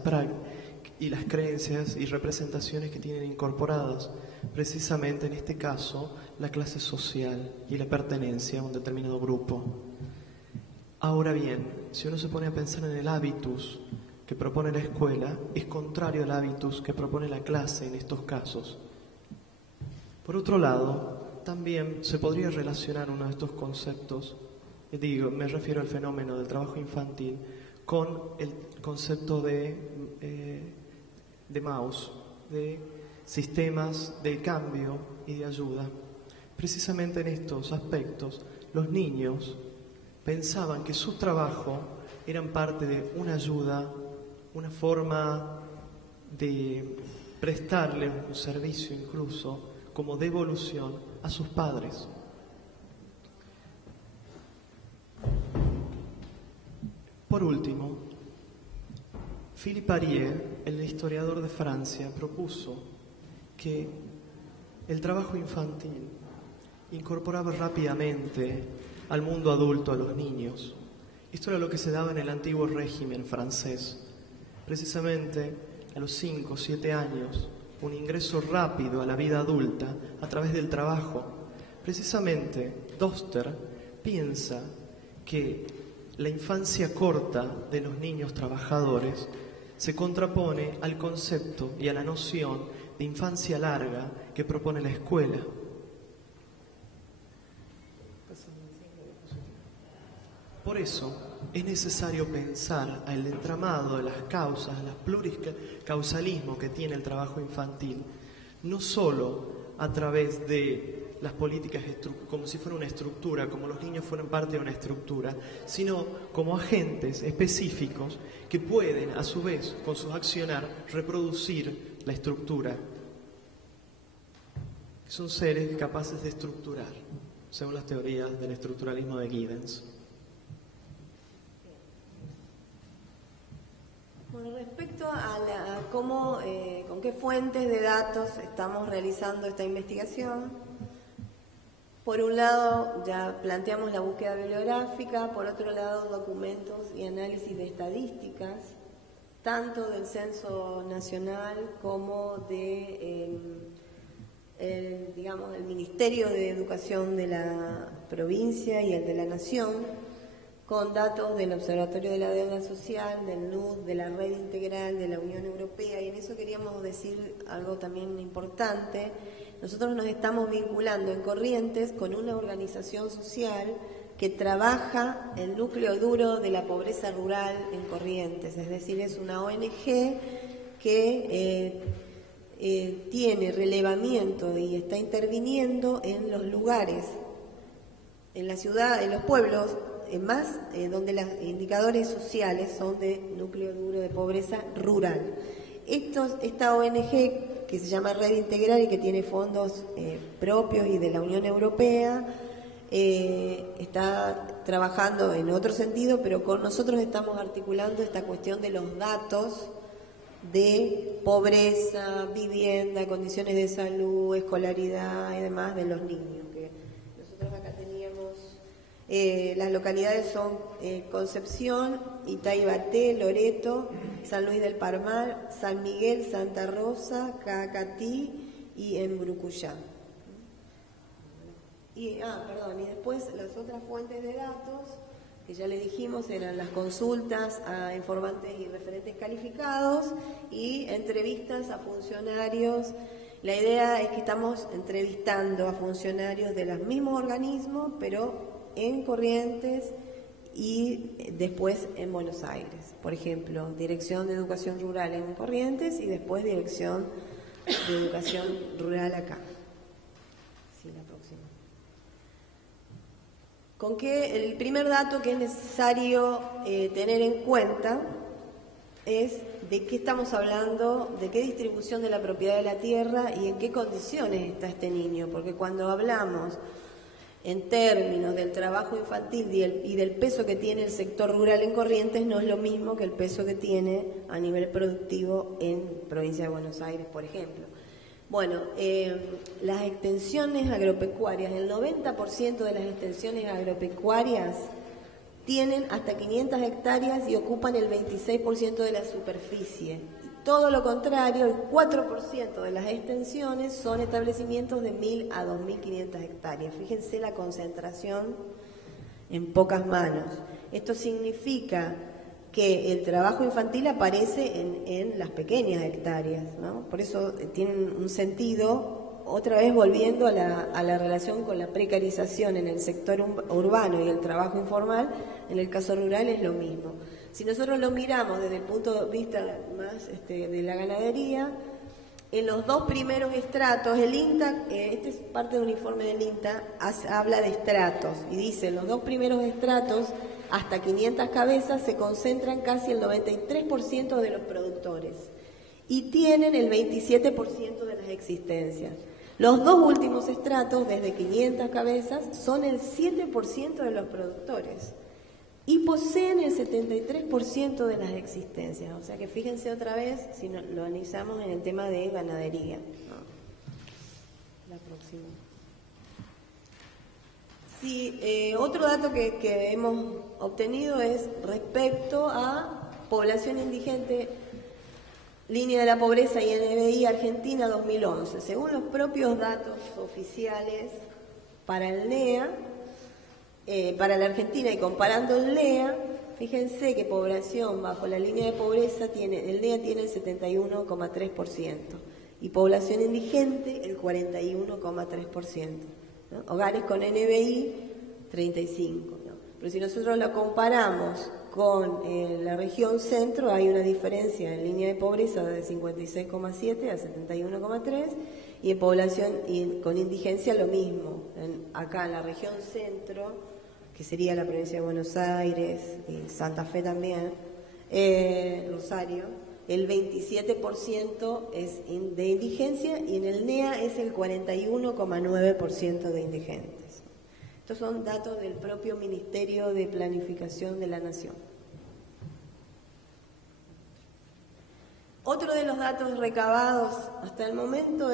y las creencias y representaciones que tienen incorporadas, precisamente en este caso, la clase social y la pertenencia a un determinado grupo. Ahora bien, si uno se pone a pensar en el hábitus que propone la escuela, es contrario al hábitus que propone la clase en estos casos. Por otro lado, también se podría relacionar uno de estos conceptos, me refiero al fenómeno del trabajo infantil, con el concepto de Mauss, de sistemas de cambio y de ayuda. Precisamente en estos aspectos, los niños pensaban que su trabajo eran parte de una ayuda, una forma de prestarle un servicio incluso como devolución a sus padres. Por último, Philippe Arié, el historiador de Francia, propuso que el trabajo infantil incorporaba rápidamente al mundo adulto a los niños. Esto era lo que se daba en el antiguo régimen francés. Precisamente a los 5 o 7 años, un ingreso rápido a la vida adulta a través del trabajo. Precisamente Doster piensa que la infancia corta de los niños trabajadores se contrapone al concepto y a la noción de infancia larga que propone la escuela. Por eso es necesario pensar el entramado de las causas, el pluricausalismo que tiene el trabajo infantil, no solo a través de las políticas como si fuera una estructura, como los niños fueran parte de una estructura, sino como agentes específicos que pueden, a su vez, con su accionar, reproducir la estructura. Son seres capaces de estructurar, según las teorías del estructuralismo de Giddens. Con respecto a cómo, con qué fuentes de datos estamos realizando esta investigación, por un lado ya planteamos la búsqueda bibliográfica, por otro lado documentos y análisis de estadísticas, tanto del Censo Nacional como de el Ministerio de Educación de la provincia y el de la Nación, con datos del Observatorio de la Deuda Social, del NUD, de la Red Integral, de la Unión Europea, y en eso queríamos decir algo también importante. Nosotros nos estamos vinculando en Corrientes con una organización social que trabaja el núcleo duro de la pobreza rural en Corrientes, es decir, es una ONG que tiene relevamiento y está interviniendo en los lugares, en la ciudad, en los pueblos, más donde los indicadores sociales son de núcleo duro de pobreza rural. Esta ONG, que se llama Red Integral y que tiene fondos propios y de la Unión Europea, está trabajando en otro sentido, pero con nosotros estamos articulando esta cuestión de los datos de pobreza, vivienda, condiciones de salud, escolaridad y demás de los niños. Que nosotros acá teníamos, las localidades son Concepción, Itaibaté, Loreto, San Luis del Palmar, San Miguel, Santa Rosa, Caacatí y en Brucuyá. Y después las otras fuentes de datos, que ya les dijimos, eran las consultas a informantes y referentes calificados y entrevistas a funcionarios. La idea es que estamos entrevistando a funcionarios de los mismos organismos, pero en Corrientes y después en Buenos Aires. Por ejemplo, Dirección de Educación Rural en Corrientes y después Dirección de Educación Rural acá. Sí, la próxima. Con que el primer dato que es necesario tener en cuenta es de qué estamos hablando, de qué distribución de la propiedad de la tierra y en qué condiciones está este niño, porque cuando hablamos en términos del trabajo infantil y del peso que tiene el sector rural en Corrientes no es lo mismo que el peso que tiene a nivel productivo en provincia de Buenos Aires, por ejemplo. Bueno, las extensiones agropecuarias, el 90% de las extensiones agropecuarias tienen hasta 500 hectáreas y ocupan el 26% de la superficie. Todo lo contrario, el 4% de las extensiones son establecimientos de 1.000 a 2.500 hectáreas. Fíjense la concentración en pocas manos. Esto significa que el trabajo infantil aparece en las pequeñas hectáreas, ¿no? Por eso tienen un sentido, otra vez volviendo a la relación con la precarización en el sector urbano y el trabajo informal, en el caso rural es lo mismo. Si nosotros lo miramos desde el punto de vista más de la ganadería, en los dos primeros estratos, el INTA, este es parte de un informe del INTA, habla de estratos y dice, en los dos primeros estratos, hasta 500 cabezas, se concentran casi el 93% de los productores y tienen el 27% de las existencias. Los dos últimos estratos, desde 500 cabezas, son el 7% de los productores y poseen el 73% de las existencias. O sea que fíjense otra vez, si lo analizamos en el tema de ganadería. La próxima. Sí, otro dato que hemos obtenido es respecto a población indigente, línea de la pobreza y NBI Argentina 2011. Según los propios datos oficiales para el NEA, para la Argentina y comparando el NEA, fíjense que población bajo la línea de pobreza el NEA tiene el 71,3% y población indigente el 41,3%. ¿no? Hogares con NBI 35%. ¿no? Pero si nosotros lo comparamos con la región centro, hay una diferencia en línea de pobreza de 56,7 a 71,3 y en población con indigencia lo mismo. Acá en la región centro, que sería la provincia de Buenos Aires, y Santa Fe también, Rosario, el 27% es de indigencia y en el NEA es el 41,9% de indigentes. Estos son datos del propio Ministerio de Planificación de la Nación. Otro de los datos recabados hasta el momento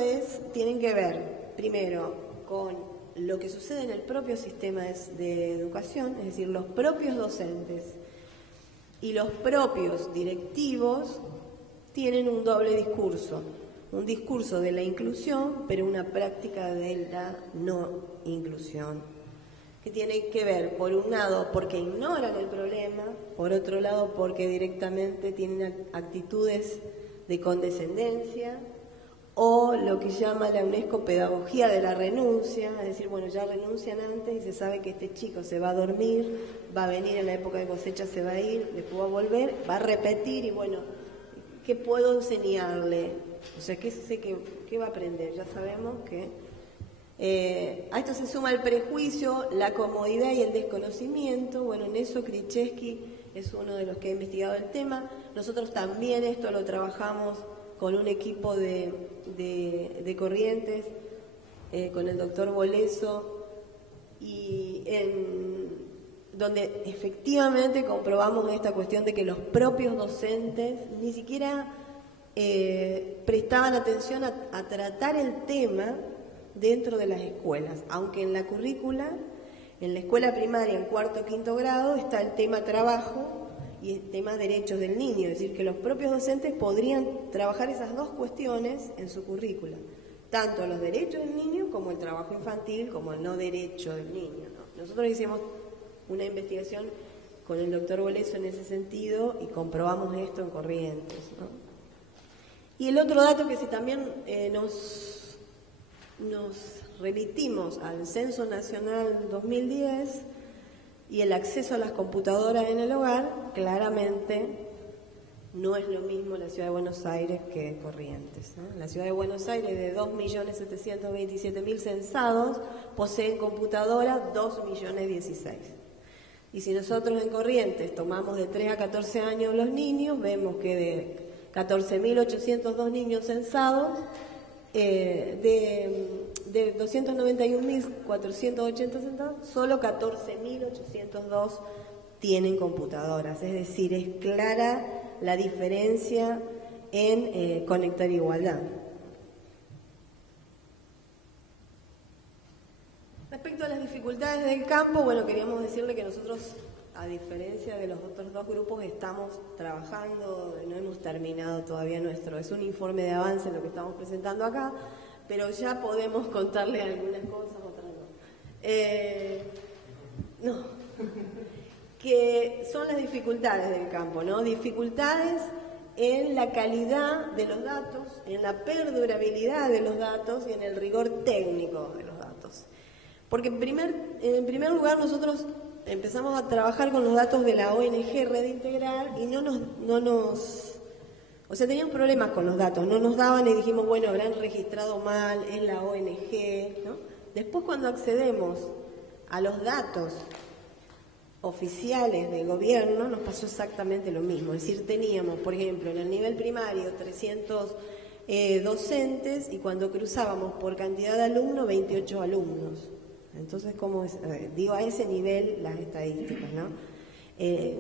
tienen que ver, primero, con lo que sucede en el propio sistema de educación, es decir, los propios docentes y los propios directivos tienen un doble discurso, un discurso de la inclusión, pero una práctica de la no inclusión, que tiene que ver, por un lado, porque ignoran el problema, por otro lado, porque directamente tienen actitudes de condescendencia, o lo que llama la UNESCO pedagogía de la renuncia, es decir, bueno, ya renuncian antes y se sabe que este chico se va a dormir, va a venir en la época de cosecha, se va a ir, después va a volver, va a repetir y bueno, ¿qué puedo enseñarle? O sea, ¿qué va a aprender? Ya sabemos que a esto se suma el prejuicio, la comodidad y el desconocimiento. Bueno, en eso Krzyzewski es uno de los que ha investigado el tema. Nosotros también esto lo trabajamos con un equipo de Corrientes, con el doctor Boleso, y donde efectivamente comprobamos esta cuestión de que los propios docentes ni siquiera prestaban atención a tratar el tema dentro de las escuelas, aunque en la currícula, en la escuela primaria, en cuarto o quinto grado, está el tema trabajo y el tema derechos del niño, es decir, que los propios docentes podrían trabajar esas dos cuestiones en su currícula, tanto los derechos del niño como el trabajo infantil, como el no derecho del niño, ¿no? Nosotros hicimos una investigación con el doctor Boleso en ese sentido y comprobamos esto en Corrientes, ¿no? Y el otro dato que si también nos remitimos al Censo Nacional 2010 y el acceso a las computadoras en el hogar, claramente no es lo mismo la Ciudad de Buenos Aires que Corrientes, ¿no? La Ciudad de Buenos Aires, de 2.727.000 censados, poseen computadoras 2.016.000. Y si nosotros en Corrientes tomamos de 3 a 14 años los niños, vemos que de 14.802 niños censados, de de 291.480 centavos, solo 14.802 tienen computadoras. Es decir, es clara la diferencia en Conectar Igualdad. Respecto a las dificultades del campo, bueno, queríamos decirle que nosotros, a diferencia de los otros dos grupos, estamos trabajando, no hemos terminado todavía nuestro, es un informe de avance lo que estamos presentando acá, pero ya podemos contarle algunas cosas, otras no. No. Que son las dificultades del campo, ¿no? Dificultades en la calidad de los datos, en la perdurabilidad de los datos y en el rigor técnico de los datos. Porque en primer lugar nosotros empezamos a trabajar con los datos de la ONG Red Integral y o sea, teníamos problemas con los datos, no nos daban y dijimos, bueno, habrán registrado mal, es la ONG, ¿no? Después cuando accedemos a los datos oficiales del gobierno nos pasó exactamente lo mismo, es decir, teníamos, por ejemplo, en el nivel primario 300 docentes y cuando cruzábamos por cantidad de alumnos, 28 alumnos. Entonces, ¿cómo es? Digo, a ese nivel las estadísticas, ¿no? Es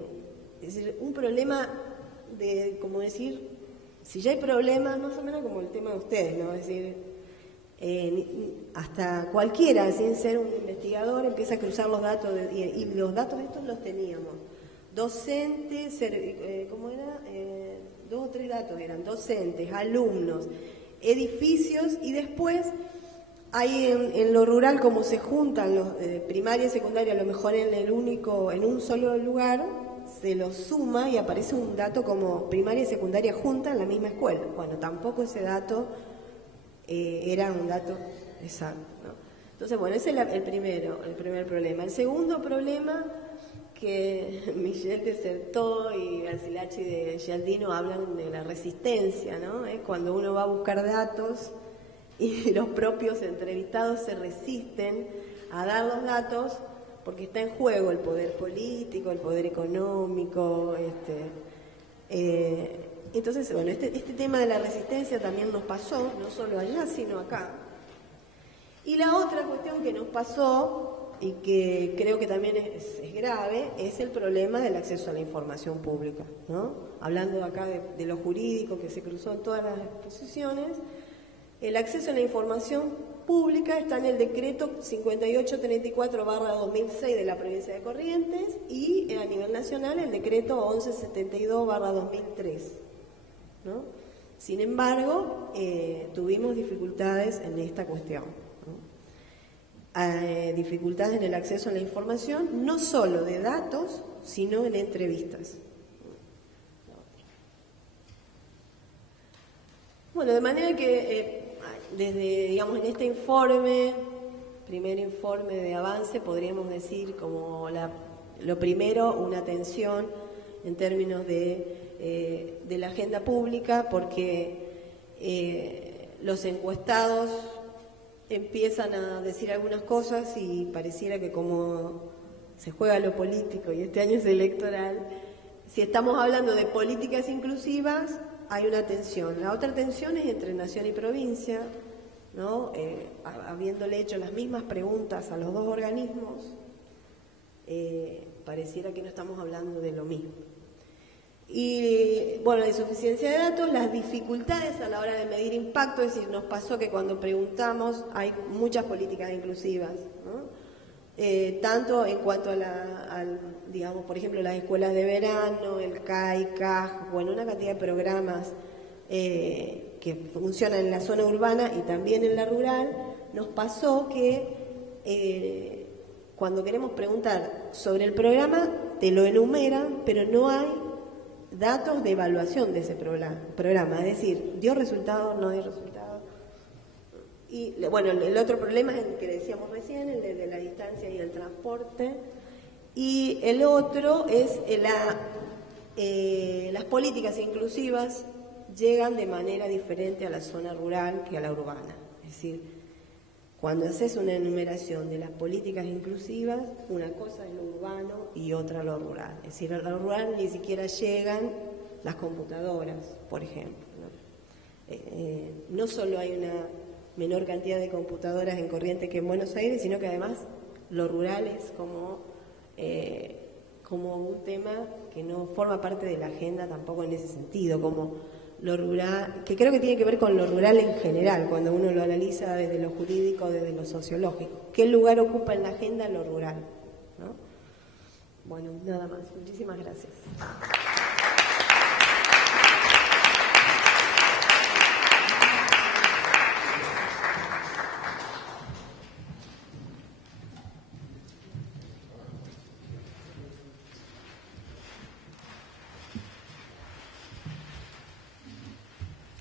decir, un problema de, como decir, si ya hay problemas, más o menos como el tema de ustedes, ¿no? Es decir, hasta cualquiera, sin ser un investigador, empieza a cruzar los datos, y los datos estos los teníamos. Docentes, ¿cómo era? 2 o 3 datos eran, docentes, alumnos, edificios, y después... Ahí en lo rural, como se juntan los primaria y secundaria, a lo mejor en un solo lugar, se los suma y aparece un dato como primaria y secundaria juntas en la misma escuela. Bueno, tampoco ese dato era un dato exacto, ¿no? Entonces, bueno, ese es el primer problema. El segundo problema, que Michel Desertó y Garcilachi de Gialdino hablan de la resistencia, ¿no? Cuando uno va a buscar datos y los propios entrevistados se resisten a dar los datos porque está en juego el poder político, el poder económico. Entonces, bueno, este tema de la resistencia también nos pasó, no solo allá, sino acá. Y la otra cuestión que nos pasó, y que creo que también es grave, es el problema del acceso a la información pública, ¿no? Hablando acá de lo jurídico que se cruzó en todas las exposiciones. El acceso a la información pública está en el decreto 5834/2006 de la provincia de Corrientes y a nivel nacional el decreto 1172/2003, ¿no? Sin embargo, tuvimos dificultades en esta cuestión, ¿no? Dificultades en el acceso a la información, no solo de datos, sino en entrevistas. Bueno, de manera que desde, digamos, en este informe, primer informe de avance, podríamos decir como lo primero, una atención en términos de la agenda pública, porque los encuestados empiezan a decir algunas cosas y pareciera que como se juega lo político y este año es electoral, si estamos hablando de políticas inclusivas, hay una tensión. La otra tensión es entre nación y provincia, ¿no? Habiéndole hecho las mismas preguntas a los dos organismos, pareciera que no estamos hablando de lo mismo. Y bueno, la insuficiencia de datos, las dificultades a la hora de medir impacto, es decir, nos pasó que cuando preguntamos hay muchas políticas inclusivas, ¿no? Tanto en cuanto a digamos, por ejemplo, las escuelas de verano, el CAI, CAJ, bueno, una cantidad de programas que funcionan en la zona urbana y también en la rural. Nos pasó que cuando queremos preguntar sobre el programa, te lo enumeran, pero no hay datos de evaluación de ese programa, es decir, dio resultado, no dio resultado. Y bueno, el otro problema es el que decíamos recién, el de la distancia y el transporte. Y el otro es las políticas inclusivas llegan de manera diferente a la zona rural que a la urbana. Es decir, cuando haces una enumeración de las políticas inclusivas, una cosa es lo urbano y otra lo rural. Es decir, a lo rural ni siquiera llegan las computadoras, por ejemplo, ¿no? No solo hay una menor cantidad de computadoras en Corrientes que en Buenos Aires, sino que además lo rural es como un tema que no forma parte de la agenda tampoco en ese sentido, como lo rural, que creo que tiene que ver con lo rural en general, cuando uno lo analiza desde lo jurídico, desde lo sociológico. ¿Qué lugar ocupa en la agenda lo rural? ¿No? Bueno, nada más. Muchísimas gracias.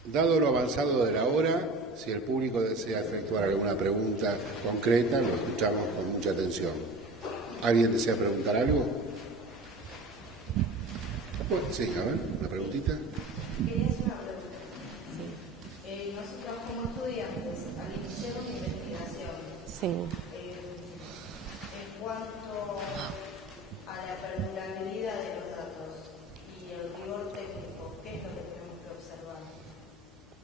Dado lo avanzado de la hora, si el público desea efectuar alguna pregunta concreta, lo escuchamos con mucha atención. ¿Alguien desea preguntar algo? Bueno, sí, a ver, una preguntita. Quería hacer una pregunta. Sí. Nosotros como estudiantes iniciamos una investigación. Sí. En cuanto a la perdurabilidad de los datos y el rigor técnico, ¿qué es lo que tenemos que observar?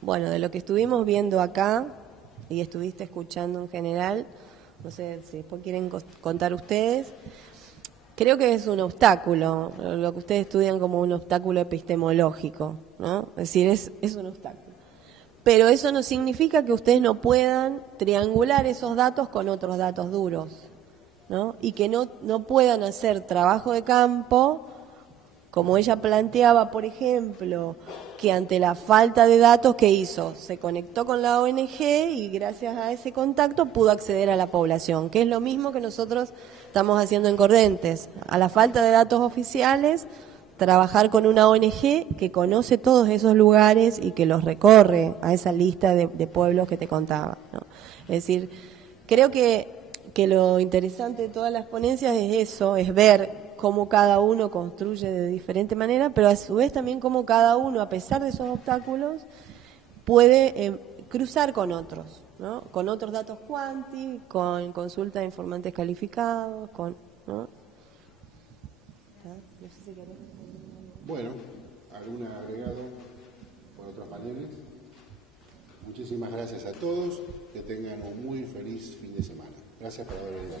Bueno, de lo que estuvimos viendo acá y estuviste escuchando en general, no sé si después quieren contar ustedes, creo que es un obstáculo, lo que ustedes estudian como un obstáculo epistemológico, ¿no? Es decir, es un obstáculo. Pero eso no significa que ustedes no puedan triangular esos datos con otros datos duros, ¿no? Y que no puedan hacer trabajo de campo, como ella planteaba, por ejemplo, que ante la falta de datos, ¿qué hizo? Se conectó con la ONG y gracias a ese contacto pudo acceder a la población, que es lo mismo que nosotros estamos haciendo en Corrientes. A la falta de datos oficiales, trabajar con una ONG que conoce todos esos lugares y que los recorre a esa lista de pueblos que te contaba, ¿no? Es decir, creo que lo interesante de todas las ponencias es eso, es ver cómo cada uno construye de diferente manera, pero a su vez también cómo cada uno, a pesar de esos obstáculos, puede cruzar con otros, ¿no? Con otros datos cuanti, con consulta de informantes calificados, ¿no? No sé si querés. Bueno, ¿algún agregado por otros paneles? Muchísimas gracias a todos, que tengan un muy feliz fin de semana. Gracias por haber venido.